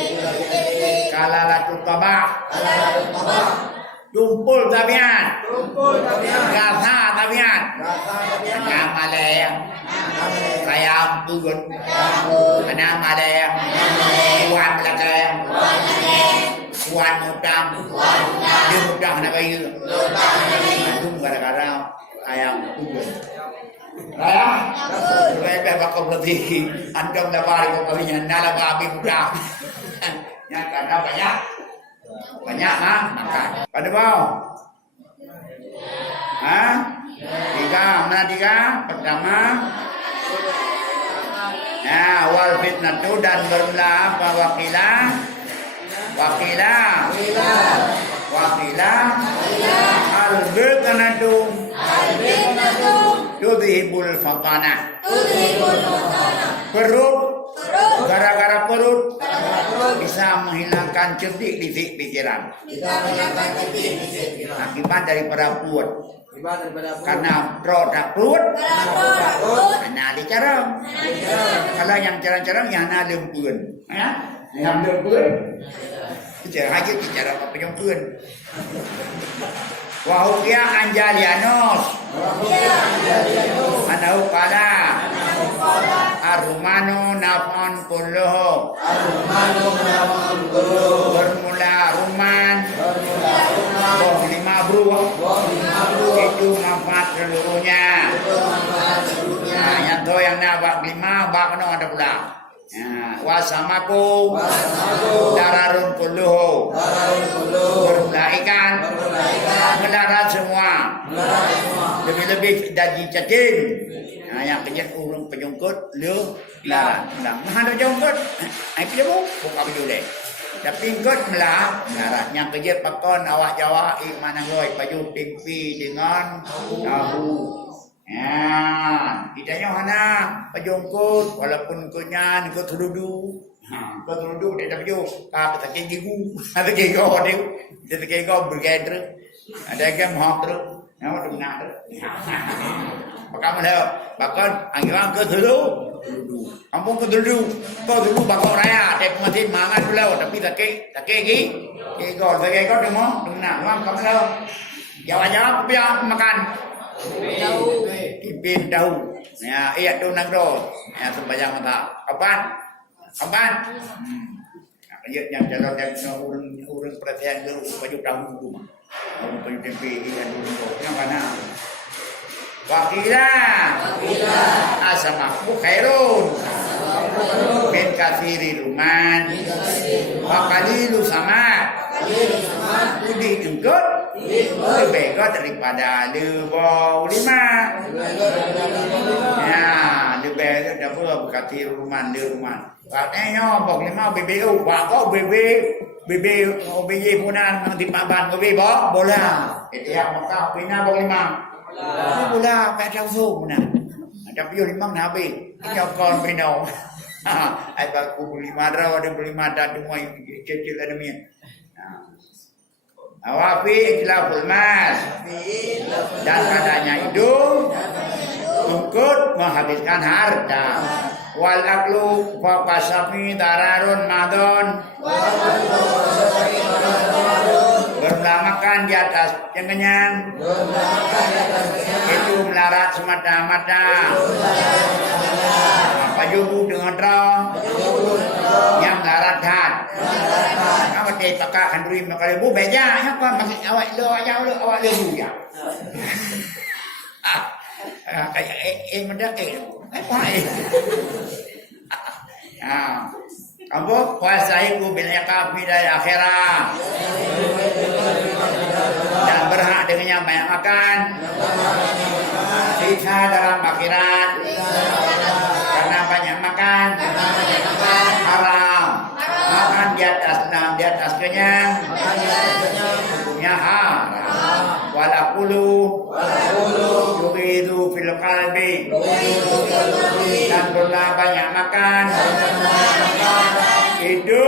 Kalalatul tabak tumpul tabiat. Gasa tabiat. Namalaya kayam turun. Namalaya kuat belakang. Kuat mudang. Dia mudah nak bayu. Antum kadang-kadang ayam turun. Raya, lebih bakal berarti antum dah balik kau kalinya nala babi mudah. Yang kadang banyak makan. Pada bau. Mana tiga? Pertama. Wal fitnatu dan bermula apa wakila al-fitnatu tudhibul fatana. Perut gara-gara perut bisa menghilangkan cerdik di pikiran. Akibat daripada perut. Karena perut karena dicarang. Kalau yang carang-carang yang ada lempun, yang lempun, cara aja dicarang apa yang lempun. Wahukia anjalianos, anau pada arumano nafon kulluh, bermula ruman, boh 5 bro, itu manfaat seluruhnya. Yang tu yang nak bak 5 bak no ada pula. Wasamaku dararun kulluh, bermula ikan, melarat semua, lebih-lebih daging cacing. Yang kejut urung penyungkut lu larat. Mana jungkut? Ai pilih buka baju deh. Tapi kot melarat. Yang kejut pakon awak Jawa mana goi baju tempi dengan tahu. Kitanya mana pejungkut walaupun kunyan ikut tududu. Kau tududu dia tak baju. Kau tak gigu. Ada gigu dia. Dia tak gigu bergader. Ada yang mohon terus. Nama tu benar. Bakal mana? Bakal angin ke dulu. Kampung ke dulu. Kau dulu bakal raya. Tek masih mangan dulu. Tapi tak lagi. Gigu demo. Benar. Kamu mana? Jawab biar makan. Pimpin tahu. Ya, iya tu nagro. Ya, sembahyang mata. Kapan? Yang jalan yang urang perhatian dulu baju tahu dulu. Baju tempe ikan dulu. Yang mana? Wakila asamaku khairun min kathiri ruman wa qalilu sama lebih engkut lebih engkut daripada lebau 5 ya lebih engkut dapat berkati ruman katanya bok 5 BBU pak kau BB OBY punan nanti paban OBY bola itu yang maka pina bok 5 ini bola kayak jauh mana? Tapi yo 5 nabi. Ini kon pino. Ai ba ku 5 raw ada 5 dan semua kecil ada mi. Awafi ikhlaful mas. Dan katanya hidung untuk menghabiskan harta. Wal aklu fawqa safi dararun madon. Bermakan di atas yang kenyang. Itu melarat semata-mata. Apa jubu dengan terang yang melarat hat. Apa dia pakai handui makale bu beja apa maksud awak lo awak lo ya. Kayak mendak apa Kamu kuasaiku bil iqabi dari akhirat dan berhak dengannya banyak makan siksa dalam akhirat karena banyak makan haram makan di atas kenyang hukumnya haram walakulu Bughidu fil qalbi. Dan pernah banyak makan. Itu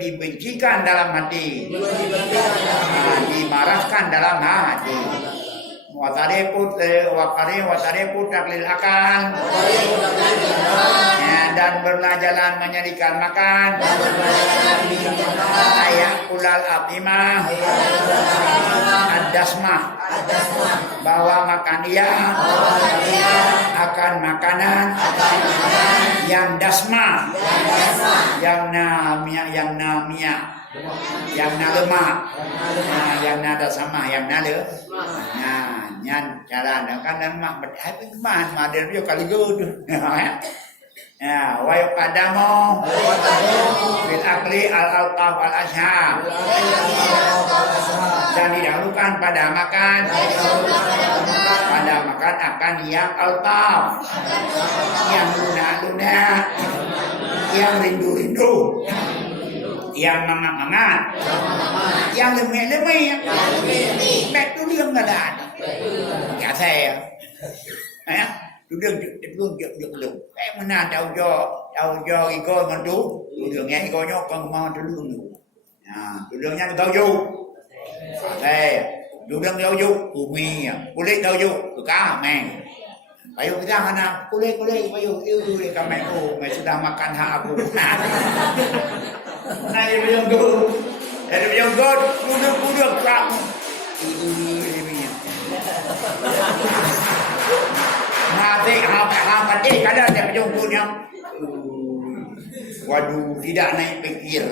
dibencikan dalam hati. Dimarahkan dalam hati. Watariku taklil akan. Ya, dan pernah jalan menyediakan makan. Ayat kulal abimah. Ad-dasmah. Bahwa makan dia akan makanan yang dasmah, yang namia, yang lemak, yang nada sama, yang nada. Nah, nyan cara kan lemak berhati keman, mader dia kali gud. Ya, wa yuqaddamu bil akli al-altaf al-ashab. Dan didahulukan pada makan akan yang altaf, yang lunak-lunak, yang rindu-rindu, yang mangat-mangat, yang lemih-lemih. Baik tu dia enggak ada. Ya saya. Ya. Đường lục cái mà nào đâu cho cái coi mà chú đường nghe coi nhóc con mà chú đường lục đường nha đâu du đây đường đâu du của mi của lấy đâu du của cá mèn phải dùng cái nào nào của lấy phải dùng yêu lấy cá mèn của mày sudah makan hak aku này đường du để đường du đường cạn Hati kadang dia berjumpunya. Waduh, tidak naik pikir.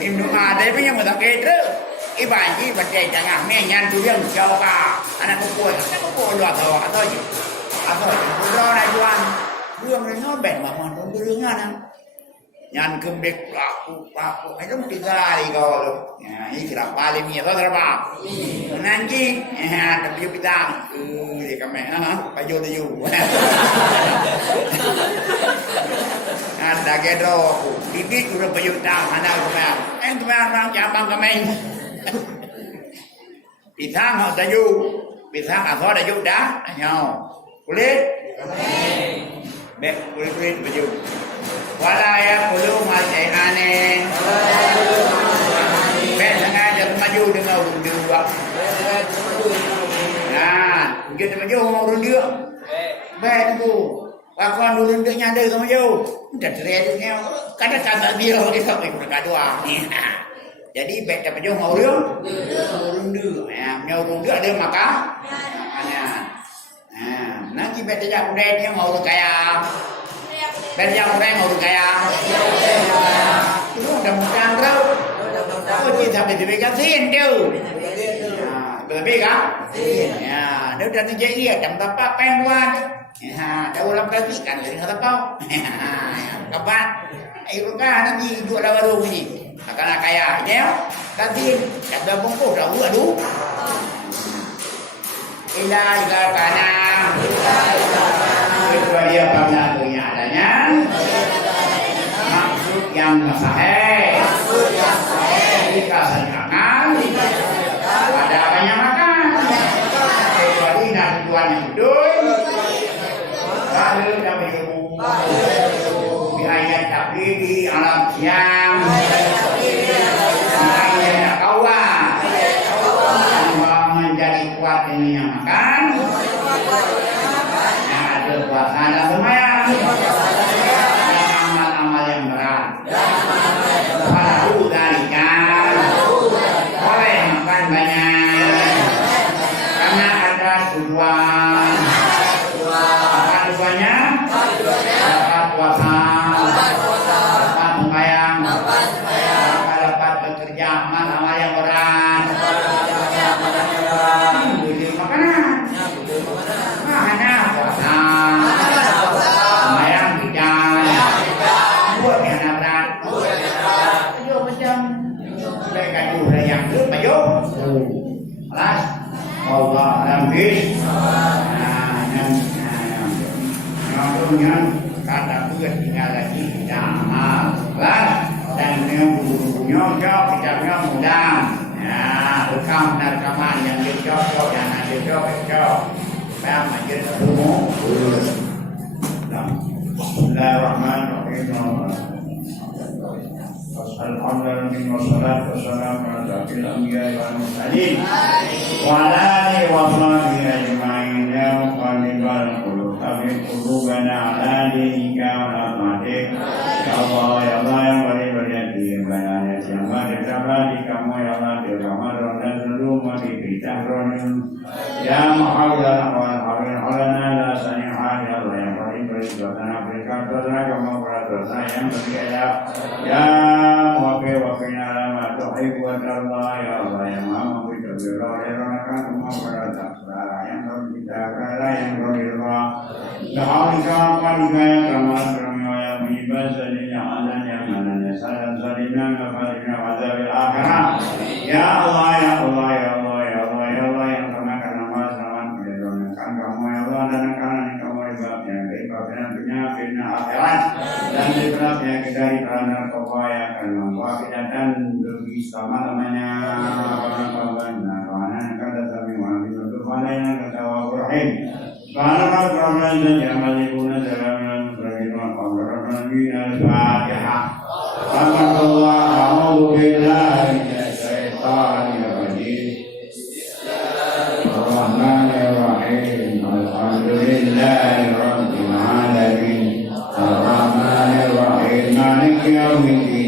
Ibnu ada punya mata kira. Ibaji berdaya jangan menyan tu yang jauh anak kuat luar tahu atau je. Pulau Rajuan, buang dengan ben mama tu buangan. Nyan kembek pelaku, itu tiga hari kau. Ya, ini kira paling ni atau terapa? Nanti, tapi kita, dia kami, baju. Ada gedro, bibit udah baju tang, anak kami, orang cabang kami. Pisang baju, pisang asal baju dah, nyau, kulit, kulit baju. Wala yaqulu ma syai'ane. Ben sengaja maju dengan urun dua. Nah, kita maju urun dua. Ben tu. Wakon urun dua nyanda sama maju. Dah cerai dia. Kadang-kadang dia kita ikut dua. Jadi ben kita maju urun dua. Ya, urun dua dia maka. Nanti ben dia dia mau kaya. Ben yang orang orang kaya, itu udah bukan tahu. Kau cinta betul kasih tu, betul kan? Ya, dia dah terjadi ada apa penguat. Dah ulang kasih kan dari apa? Kapan? Ayo kan nanti dua baru ni. Akan kaya, ya? Kasih, dah bungkus dah aduh. Ilah kana. Kecuali apabila punya adanya maksud yang sahih, jika senyakan ada banyak makan, kecuali tujuan yang betul, lalu dapat di ayat tapi di alam siang, di ayat kawan, menjadi kuat ini yang makan. Puasa dan sembahyang, amal-amal yang berat. Walau darikan, boleh makan banyak, karena ada tujuan. Apa tujuannya? Dapat puasa, dapat sembahyang, dapat bekerja amal-amal yang berat. Butuh makanan. Mana puasa? Allah Alhamdulillah. Yang kata tugas tinggal lagi kita amal dan yang punya kitabnya mudah. Ya. narkaman yang dicocok yang ada cocok. Paham aja umum. Bismillahirrahmanirrahim. Alhamdulillah wassalatu wassalamu ala asyrofil anbiya'i wal mursalin wa ala alihi wa sahbihi ajma'in ya muqallibal qulub tsabbit qulubana ala dinika wa rahmatik ya Allah ya Allah yang beri yang banyak yang banyak di kamu ya Allah di Ramadan dan seluruh umat di tahun ya muhawwal wal hawil halana la saniha ya Allah yang beri suasana berikan dosa kamu dosa yang berbeda ya wakilnya lama tuhib wa tarda ya Allah yang maha memberi berolakan semua pada saudara yang berbeda kala yang berbeda lahika malika yang ramah ramah yang menibas salina alan yang mananya salam salina ngafalina wazabil akhirah ya Allah ya Allah ya Allah ya Allah ya Allah yang ternakan nama selamat mendoakan kamu ya Allah dan kanan kamu ibab yang ibab yang penyakit akhirat dan ibab yang dari karena kebaya akan membawa dan bagi selama-lamanya para kawanan kata kami wahai untuk yang ketawa Ibrahim para kawanan dan yang malikuna dalam beragam kawanan di al-Fatihah. Alhamdulillah a'udzu billahi minasyaitonir rajim. Bismillahirrahmanirrahim. Alhamdulillahi rabbil alamin. Ar-Rahmanir Rahim. Maliki yaumiddin.